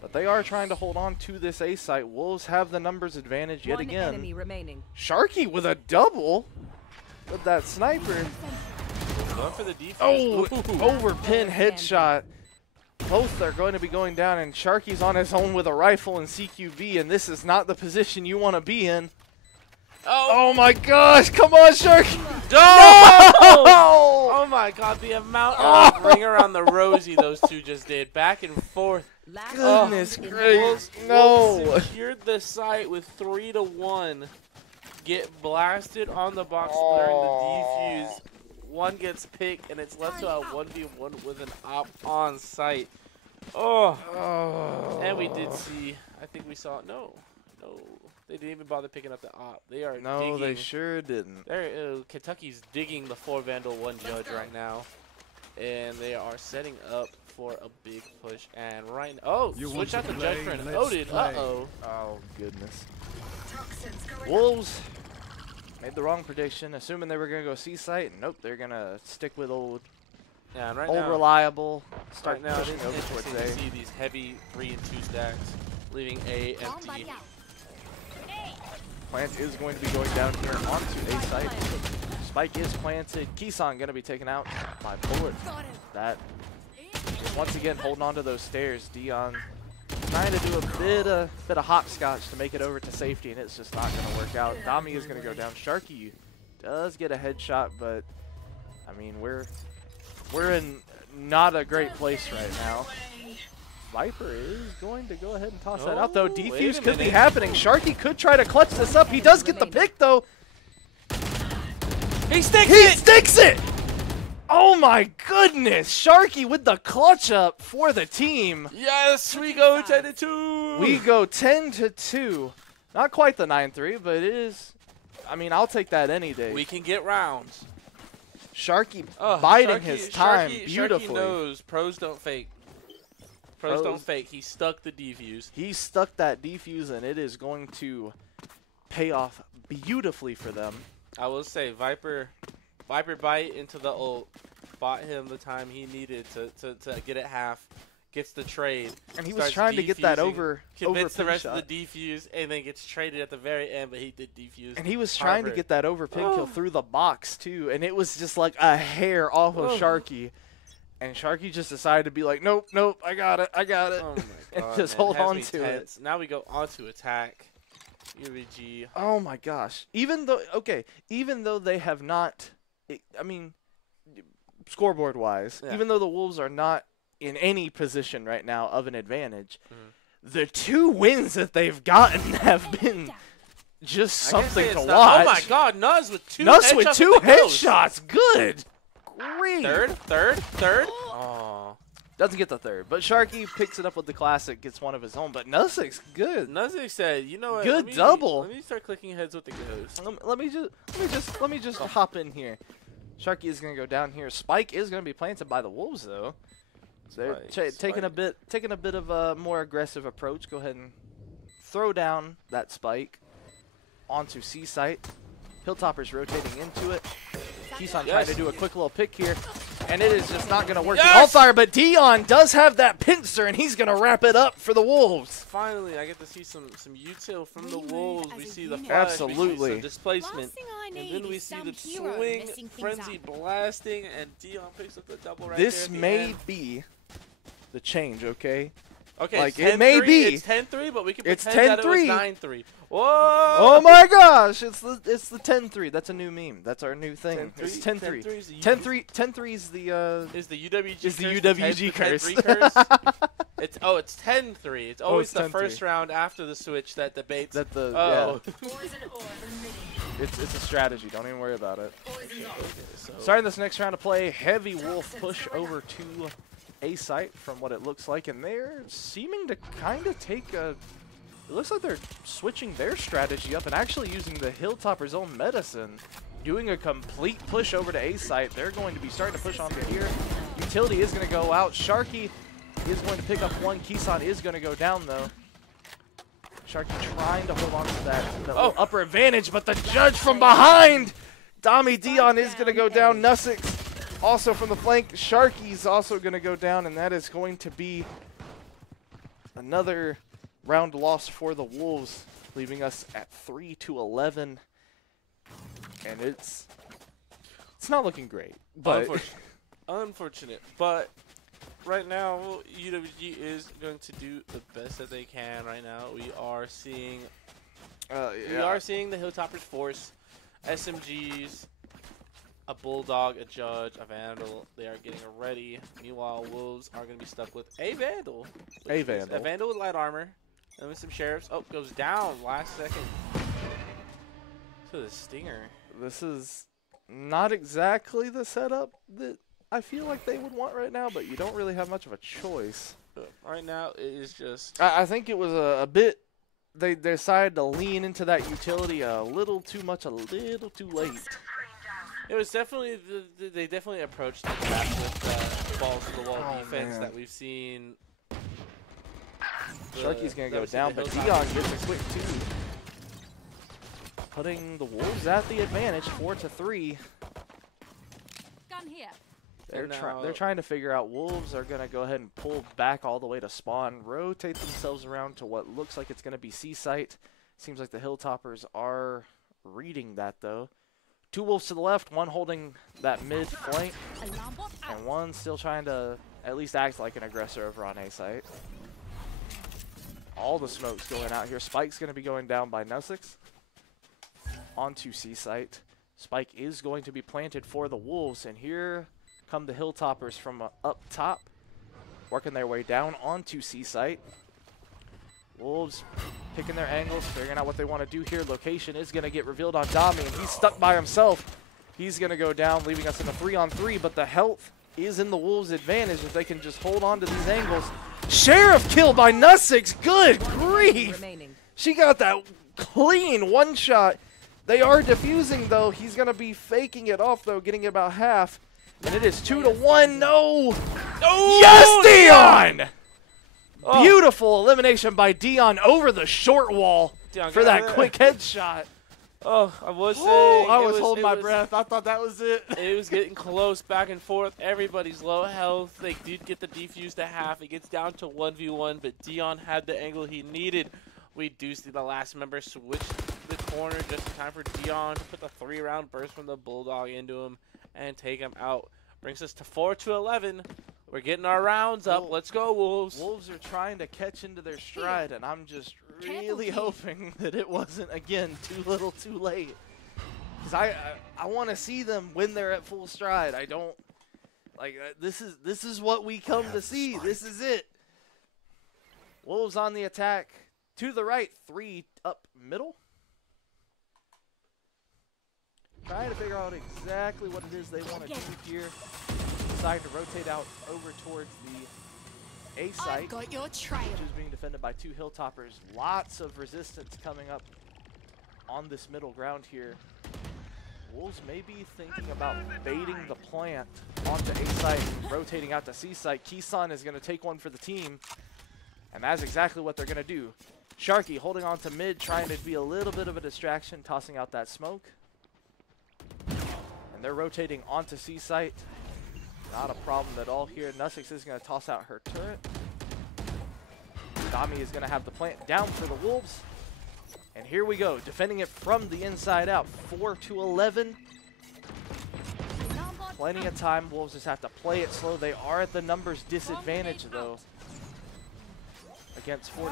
But they are trying to hold on to this A site. Wolves have the numbers advantage yet again. Enemy remaining. Sharky with a double with that sniper. Going for the defense. Oh, overpin headshot. Both are going to be going down, and Sharky's on his own with a rifle and CQB, and this is not the position you want to be in. Oh my gosh, come on, Sharky. No! Oh my god, the amount of ring around the rosy those two just did. Back and forth. Goodness gracious. No. Wolves secured the site with 3-1. Get blasted on the box splitter in the defuse. One gets picked, and it's left to a 1v1 with an op on site. Oh. And we did see, I think we saw, no. They didn't even bother picking up the op. They are digging. They sure didn't. Kentucky's digging the 4 Vandal 1 Judge right now. And they are setting up for a big push. And right now, switch out the Judge for an Odin. Uh-oh. Oh, goodness. Wolves made the wrong prediction, assuming they were going to go C-site. Nope, they're going to stick with old reliable. Right now, it is interesting to see these heavy 3 and 2 stacks, leaving A empty. Plant is going to be going down here onto A site. Spike is planted. Keeson going to be taken out by bullet. That is once again holding on to those stairs. Dion trying to do a bit of hopscotch to make it over to safety, and it's just not going to work out. Dami is going to go down. Sharky does get a headshot, but I mean we're in not a great place right now. Viper is going to go ahead and toss that out, though. Defuse could be happening. Sharky could try to clutch this up. He does get the pick, though. He sticks it! Oh, my goodness. Sharky with the clutch up for the team. Yes, we go 10-2. We go 10-2. Not quite the 9-3, but it is. I mean, I'll take that any day. We can get rounds. Sharky biding his time beautifully. Sharky knows pros don't fake. Pros don't fake. He stuck the defuse. He stuck that defuse, and it is going to pay off beautifully for them. I will say, Viper bite into the ult, bought him the time he needed to get it half, gets the trade. And he was trying to get that over convince the rest shot. of the defuse, and then gets traded at the very end, but he did defuse. And he was trying to get that over pin kill through the box, too, and it was just like a hair off of Sharky. And Sharky just decided to be like, nope, I got it. Oh, my God, and just hold on to it. Now we go on to attack. UWG. Oh, my gosh. Even though they have not, I mean, scoreboard-wise, even though the Wolves are not in any position right now of an advantage, the 2 wins that they've gotten have been just something to watch. Oh, my God. Nuz with 2 Nuss headshots. with 2 headshots. Good. Great. Third. Oh. Doesn't get the third, but Sharky picks it up with the classic, gets one of his own. But Nuzik's good. Nuzik said, "You know what? Good double. Let me start clicking heads with the ghost. Let me just hop in here. Sharky is gonna go down here. Spike is gonna be planted by the Wolves though. So they're taking a bit of a more aggressive approach. Go ahead and throw down that spike onto C site. Hilltoppers rotating into it. Keyshawn trying to do a quick little pick here, and it is just not going to work. All fire, but Dion does have that pincer, and he's going to wrap it up for the Wolves. Finally, I get to see some util from the Wolves. We see the flash, absolutely, we see some displacement, and then we see the swing, frenzy blasting, and Dion picks up the double right this there. This may be the change, okay? Okay, like it may be. It's 10-3, but we can pretend that it was 9-3. Whoa! Oh my gosh! It's the 10-3. That's a new meme. That's our new thing. 10-3. It's 10-3. 10-3 is the UWG is the UWG curse. It's 10-3. It's always the first round after the switch that debates. Yeah. It's a strategy. Don't even worry about it. Okay, so starting this next round of play, heavy wolf push over to A site from what it looks like, and they're seeming to kind of take a. It looks like they're switching their strategy up and actually using the Hilltoppers' own medicine, doing a complete push over to A site. They're going to be starting to push onto here. Utility is going to go out. Sharky is going to pick up one. Keyshawn is going to go down though. Sharky trying to hold on to that upper advantage, but the judge from behind, Dami Dion is going to go down. Nusik also from the flank. Sharky's also going to go down, and that is going to be another round loss for the Wolves, leaving us at 3-11. And it's not looking great. But unfortunate. But right now, UWG is going to do the best that they can right now. We are seeing the Hilltoppers force SMGs, a Bulldog, a Judge, a Vandal. They are getting ready. Meanwhile, Wolves are going to be stuck with a Vandal. A Vandal with light armor. And with some Sheriffs. Oh, goes down last second. To the Stinger. This is not exactly the setup that I feel like they would want right now, but you don't really have much of a choice. Right now, it is just... I think it was a bit... They decided to lean into that utility a little too much, a little too late. It was definitely... They definitely approached the draft with balls-to-the-wall defense that we've seen... Sharky's going to go down, but Dion gets a quick 2. Putting the Wolves at the advantage, 4-3. Gun here. They're trying to figure out. Wolves are going to go ahead and pull back all the way to spawn, rotate themselves around to what looks like it's going to be C site. Seems like the Hilltoppers are reading that, though. 2 Wolves to the left, one holding that mid flank, and one still trying to at least act like an aggressor over on A site. All the smoke's going out here. Spike's going to be going down by Nusix. Onto C site. Spike is going to be planted for the Wolves, and here come the Hilltoppers from up top, working their way down onto C site. Wolves picking their angles, figuring out what they want to do here. Location is going to get revealed on Dami, and he's stuck by himself. He's going to go down, leaving us in a 3-on-3, but the health is in the Wolves' advantage if they can just hold on to these angles. Sheriff kill by Nusix. Good grief. She got that clean one shot. They are defusing, though. He's going to be faking it off, though, getting about half. And it is 2-1. No. Oh, yes, Dion. Oh. Beautiful elimination by Dion over the short wall Dion, for that quick headshot. Oh, I was saying. I was holding my breath. I thought that was it. It was getting close, back and forth. Everybody's low health. They did get the defuse to half. It gets down to 1v1, but Dion had the angle he needed. We do see the last member switch the corner just in time for Dion to put the 3-round burst from the Bulldog into him and take him out. Brings us to 4-11. We're getting our rounds up. Let's go, Wolves. Wolves are trying to catch into their stride, and I'm just really hoping that it wasn't, again, too little too late. Because I want to see them when they're at full stride. I don't, like, this is what we come to see. This is it. Wolves on the attack. To the right, 3 up middle. Trying to figure out exactly what it is they want to do here. Decide to rotate out over towards the A site, got your trail. which is being defended by 2 Hilltoppers. Lots of resistance coming up on this middle ground here. Wolves may be thinking about baiting the plant onto A site, rotating out to C site. Kisan is going to take one for the team, and that's exactly what they're going to do. Sharky holding on to mid, trying to be a little bit of a distraction, tossing out that smoke. And they're rotating onto C site. Not a problem at all here. Nussix is going to toss out her turret. Dami is going to have the plant down for the Wolves. And here we go, defending it from the inside out. 4-11. Plenty of time. Wolves just have to play it slow. They are at the numbers disadvantage, though. Against 4-2.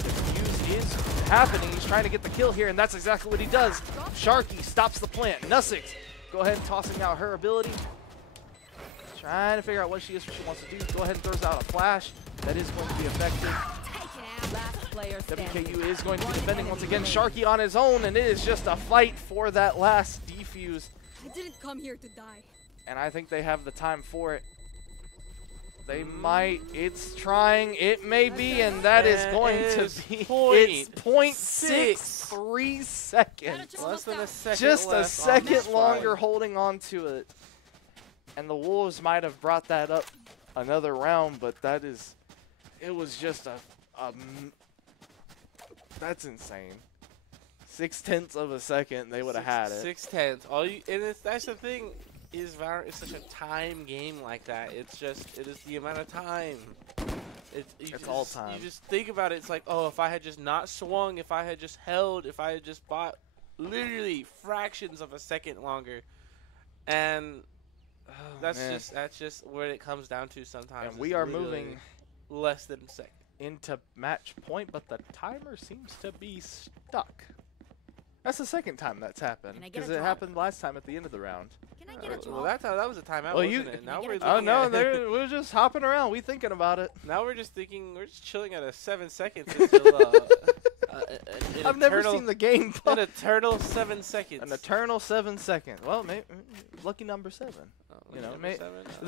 The fuse is happening. He's trying to get the kill here, and that's exactly what he does. Sharky stops the plant. Nussix, go ahead and tossing out her ability. Trying to figure out what she wants to do. Go ahead and throws out a flash. That is going to be effective. WKU is going to be defending once again. Sharky on his own, and it is just a fight for that last defuse. I didn't come here to die. And I think they have the time for it. They might. It's trying. It may be, and that is going to be. It's 0.63 seconds. Less than a second. Just a left second on longer holding on to it. And the Wolves might have brought that up another round, but that is. It was just that's insane. 0.6 of a second, they would have had it. 0.6. All you, and that's the thing. Is Valorant is such a time game like that. It's just, it is the amount of time. It's all time. You just think about it. It's like, oh, if I had just not swung, if I had just held, if I had just bought literally fractions of a second longer. And that's just where it comes down to sometimes. And we are moving less than a second into match point, but the timer seems to be stuck. That's the second time that's happened, because it happened last time at the end of the round. Can I get a drop? Well, that was a timeout, Well, wasn't it? Now we're oh no, we're just hopping around. We thinking about it. Now we're just thinking. We're just chilling at a 7 seconds until. I've never seen the game. An eternal 7 seconds. An eternal 7 seconds. Well, maybe lucky number 7. You know,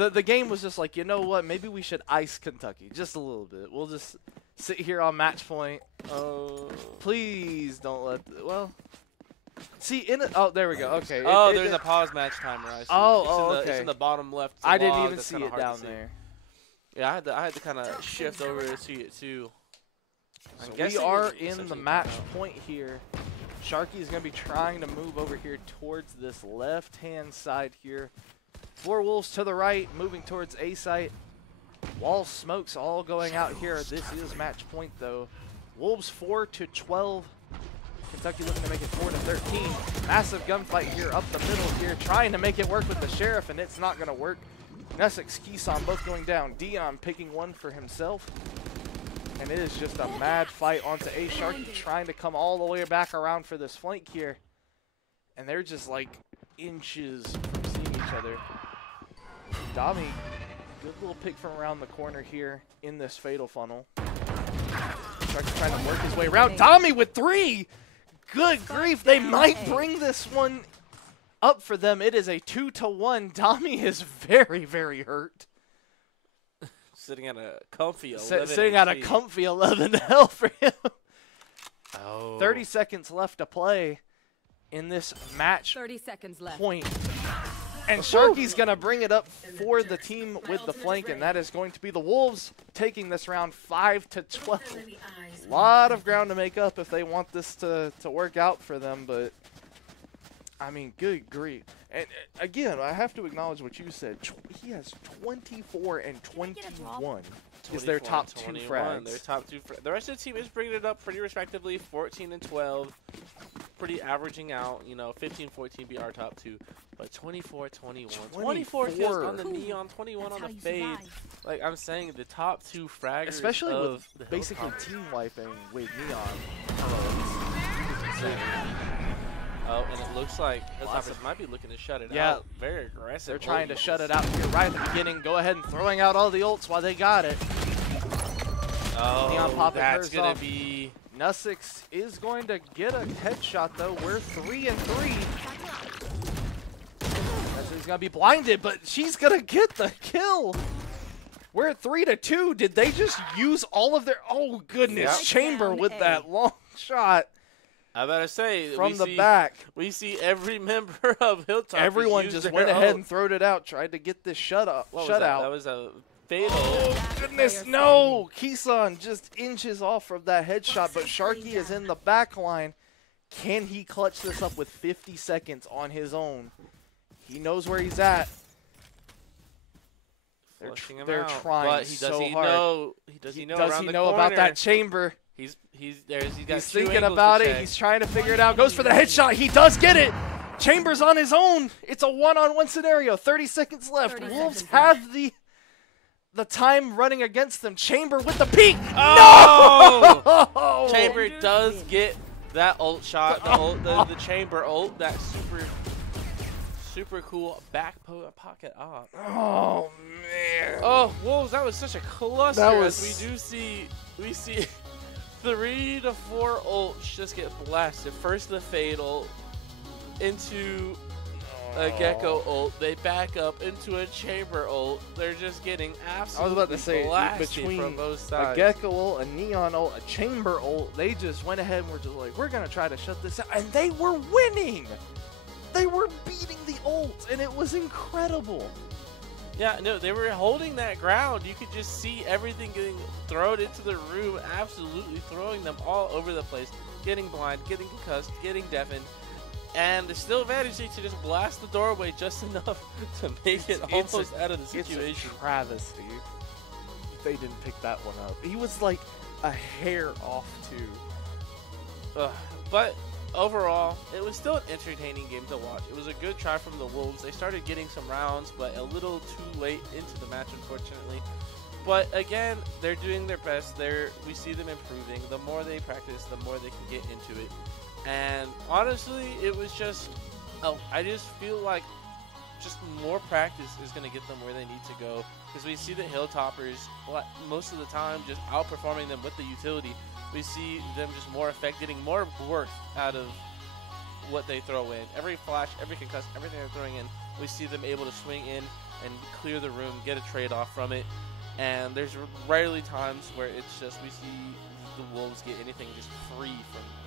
the game was just like, you know what? Maybe we should ice Kentucky just a little bit. We'll just sit here on match point. Oh, please don't let. Well. See, oh, there we go. Okay. Oh, there's a pause match timer. I see. Okay. It's in the bottom left. I didn't even see it down there. Yeah, I had to kind of shift over to see it too. So we are in the match point here. Sharky is going to be trying to move over here towards this left-hand side here. 4 Wolves to the right, moving towards A site. Wall smokes all going out here. This is match point though. Wolves 4-12. Kentucky looking to make it 4-13. Massive gunfight here up the middle here, trying to make it work with the Sheriff, and it's not going to work. Nussix, Kisan both going down. Dion picking one for himself. And it is just a mad fight onto A. Sharky trying to come all the way back around for this flank here. And they're just like inches from seeing each other. Dami, good little pick from around the corner here in this fatal funnel. Sharky's trying to work his way around. Dami with 3! Good grief, they might bring this one up for them. It is a 2-1. Dami is very, very hurt. Sitting at a comfy 11. Sitting at a comfy 11 health for him. Oh. 30 seconds left to play in this match 30 seconds left. point. And Sharky's going to bring it up for the team with the flank, and that is going to be the Wolves taking this round 5-12. A lot of ground to make up if they want this to work out for them, but I mean, good grief. And again, I have to acknowledge what you said. He has 24 and 21 is their top 2 frags. Their top 2 the rest of the team is bringing it up pretty respectively, 14 and 12. Pretty averaging out, you know, 15-14 be our top 2. But 24-21. 24 kills on the Neon, 21 on the Fade. Like I'm saying, the top 2 fraggers especially of with basically team wiping with Neon. Oh, and it looks like Hilltoppers might be looking to shut it out. Very aggressive. They're trying to shut it out here right at the beginning. Go ahead and throwing out all the ults while they got it. Oh, Neon popping that's hers going off. to be... Nussix is going to get a headshot, though. We're 3 and 3. He's going to be blinded, but she's going to get the kill. We're at 3-2. Did they just use all of their... Oh, goodness. Yep. Chamber with that long shot. I better say, from the back. We see every member of Hilltoppers. Everyone just went ahead and throwed it out, tried to get this shutout. That was a fatal. Oh, goodness, no. Kisan just inches off from that headshot, but Sharky is in the back line. Can he clutch this up with 50 seconds on his own? He knows where he's at. They're trying but so hard. Does he know about that chamber? He's thinking about it. He's trying to figure it out. Goes for the headshot. He does get it. Chamber's on his own. It's a one-on-one scenario. 30 seconds left. Wolves have the time running against them. Chamber with the peek. Oh! No! Chamber does get that ult shot. The Chamber ult. That super cool back pocket op. Oh man. Oh, Wolves, that was such a cluster. As we see 3 to 4 ults just get blasted. First the Fade ult into a Gecko ult. They back up into a Chamber ult. They're just getting absolutely blasted from both sides. A Gecko ult, a Neon ult, a Chamber ult. They just went ahead and were just like, we're going to try to shut this out. And they were winning. They were beating the ult, and it was incredible. Yeah, no, they were holding that ground. You could just see everything getting thrown into the room, absolutely throwing them all over the place, getting blind, getting concussed, getting deafened, and they still managed to just blast the doorway just enough to make it almost out of the situation. It's a travesty. They didn't pick that one up. He was like a hair off, too. But overall, it was still an entertaining game to watch. It was a good try from the Wolves. They started getting some rounds, but a little too late into the match, unfortunately. But again, they're doing their best. We see them improving. The more they practice, the more they can get into it. And honestly, it was just, I just feel like just more practice is going to get them where they need to go. Because we see the Hilltoppers, most of the time, just outperforming them with the utility. We see them just more getting more worth out of what they throw in. Every flash, every concuss, everything they're throwing in, we see them able to swing in and clear the room, get a trade-off from it. And there's rarely times where it's just we see the Wolves get anything just free from them.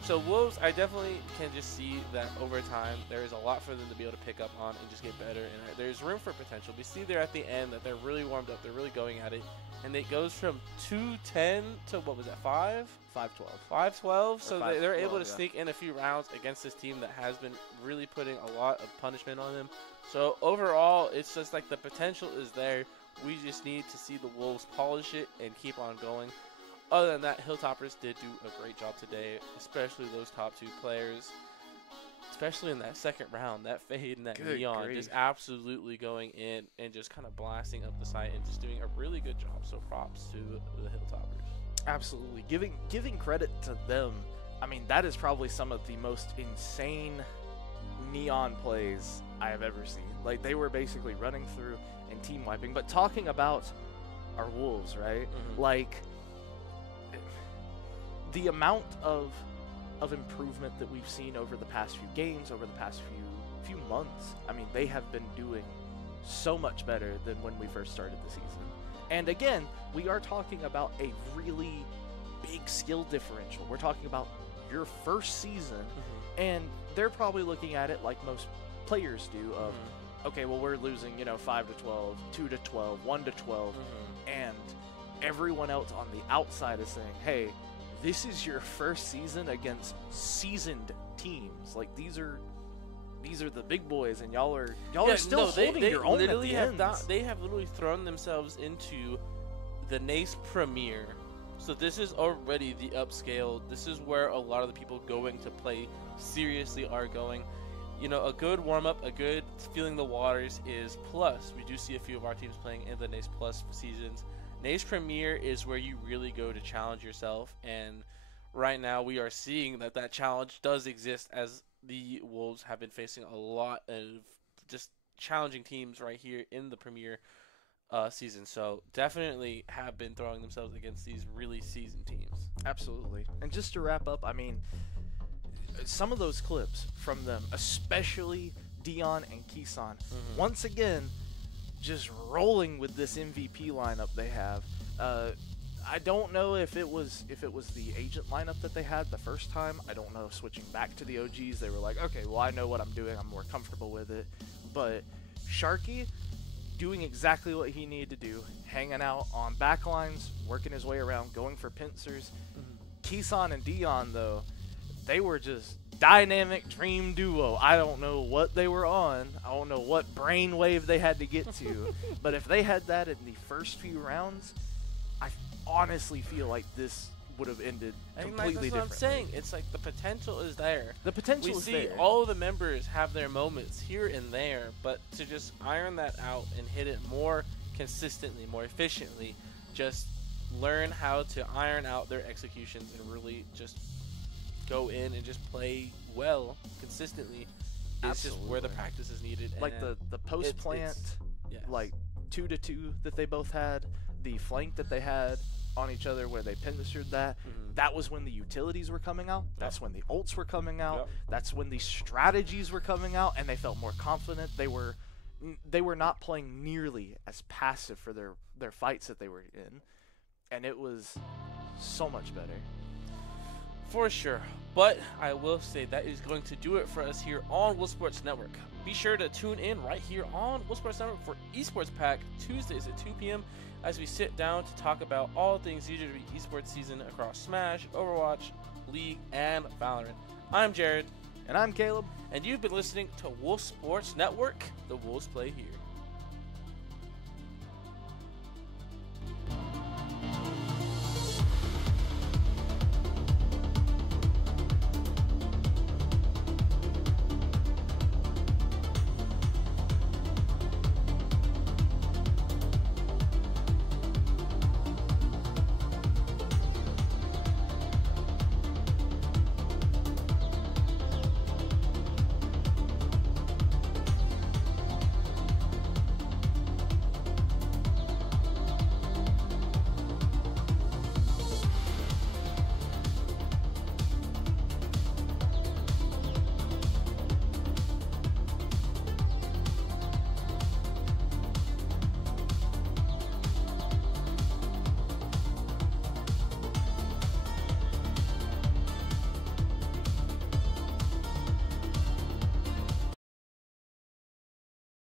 So Wolves, I definitely can just see that over time, there is a lot for them to be able to pick up on and just get better. And there's room for potential. We see there at the end that they're really warmed up. They're really going at it. And it goes from 2-10 to, what was that, 5? 5-12. 5-12. So they're able to sneak in a few rounds against this team that has been really putting a lot of punishment on them. So overall, it's just like the potential is there. We just need to see the Wolves polish it and keep on going. Other than that, Hilltoppers did do a great job today, especially those top 2 players. Especially in that second round, that Fade and that Neon just absolutely going in and just kind of blasting up the site and just doing a really good job. So props to the Hilltoppers. Absolutely. Giving credit to them. I mean, that is probably some of the most insane Neon plays I have ever seen. Like, they were basically running through and team wiping. But talking about our Wolves, right? Mm-hmm. Like, the amount of improvement that we've seen over the past few games, over the past few months, I mean, they have been doing so much better than when we first started the season. And again, we are talking about a really big skill differential. We're talking about your first season, and they're probably looking at it like most players do of, okay, well, we're losing, 5 to 12, 2 to 12, 1 to 12, and everyone else on the outside is saying, hey, this is your first season against seasoned teams. Like, these are the big boys, and y'all are still holding your own at the end. They have literally thrown themselves into the NACE Premier. So this is already the upscale. This is where a lot of the people going to play seriously are going. A good warm-up, a good feeling the waters is plus. We do see a few of our teams playing in the NACE Plus seasons. NACE Premier is where you really go to challenge yourself, and right now we are seeing that challenge does exist, as the Wolves have been facing a lot of just challenging teams right here in the Premier season. So definitely have been throwing themselves against these really seasoned teams. Absolutely. And just to wrap up, I mean, some of those clips from them, especially Dion and Kisan, once again, just rolling with this MVP lineup they have. I don't know if it was the agent lineup that they had the first time. I don't know. Switching back to the OGs, they were like, okay, well, I know what I'm doing. I'm more comfortable with it. But Sharky doing exactly what he needed to do, hanging out on backlines, working his way around, going for pincers. Kisan and Dion, though, they were just dynamic dream duo. I don't know what they were on. I don't know what brainwave they had to get to. But if they had that in the first few rounds, I honestly feel like this would have ended completely differently. That's what I'm saying. It's like the potential is there. The potential is there. We see all of the members have their moments here and there, but to just iron that out and hit it more consistently, more efficiently, just learn how to iron out their executions and really just go in and just play well consistently. It's just where the practice is needed. Like the post plant, like 2-2 that they both had, the flank that they had on each other where they pincered that. That was when the utilities were coming out. That's when the ults were coming out. That's when the strategies were coming out, and they felt more confident. They were not playing nearly as passive for their fights that they were in, and it was so much better. For sure. But I will say that is going to do it for us here on Wolf Sports Network. Be sure to tune in right here on Wolf Sports Network for Esports Pack Tuesdays at 2 p.m. as we sit down to talk about all things UWG esports season across Smash, Overwatch, League, and Valorant. I'm Jared. And I'm Caleb. And you've been listening to Wolf Sports Network. The Wolves play here.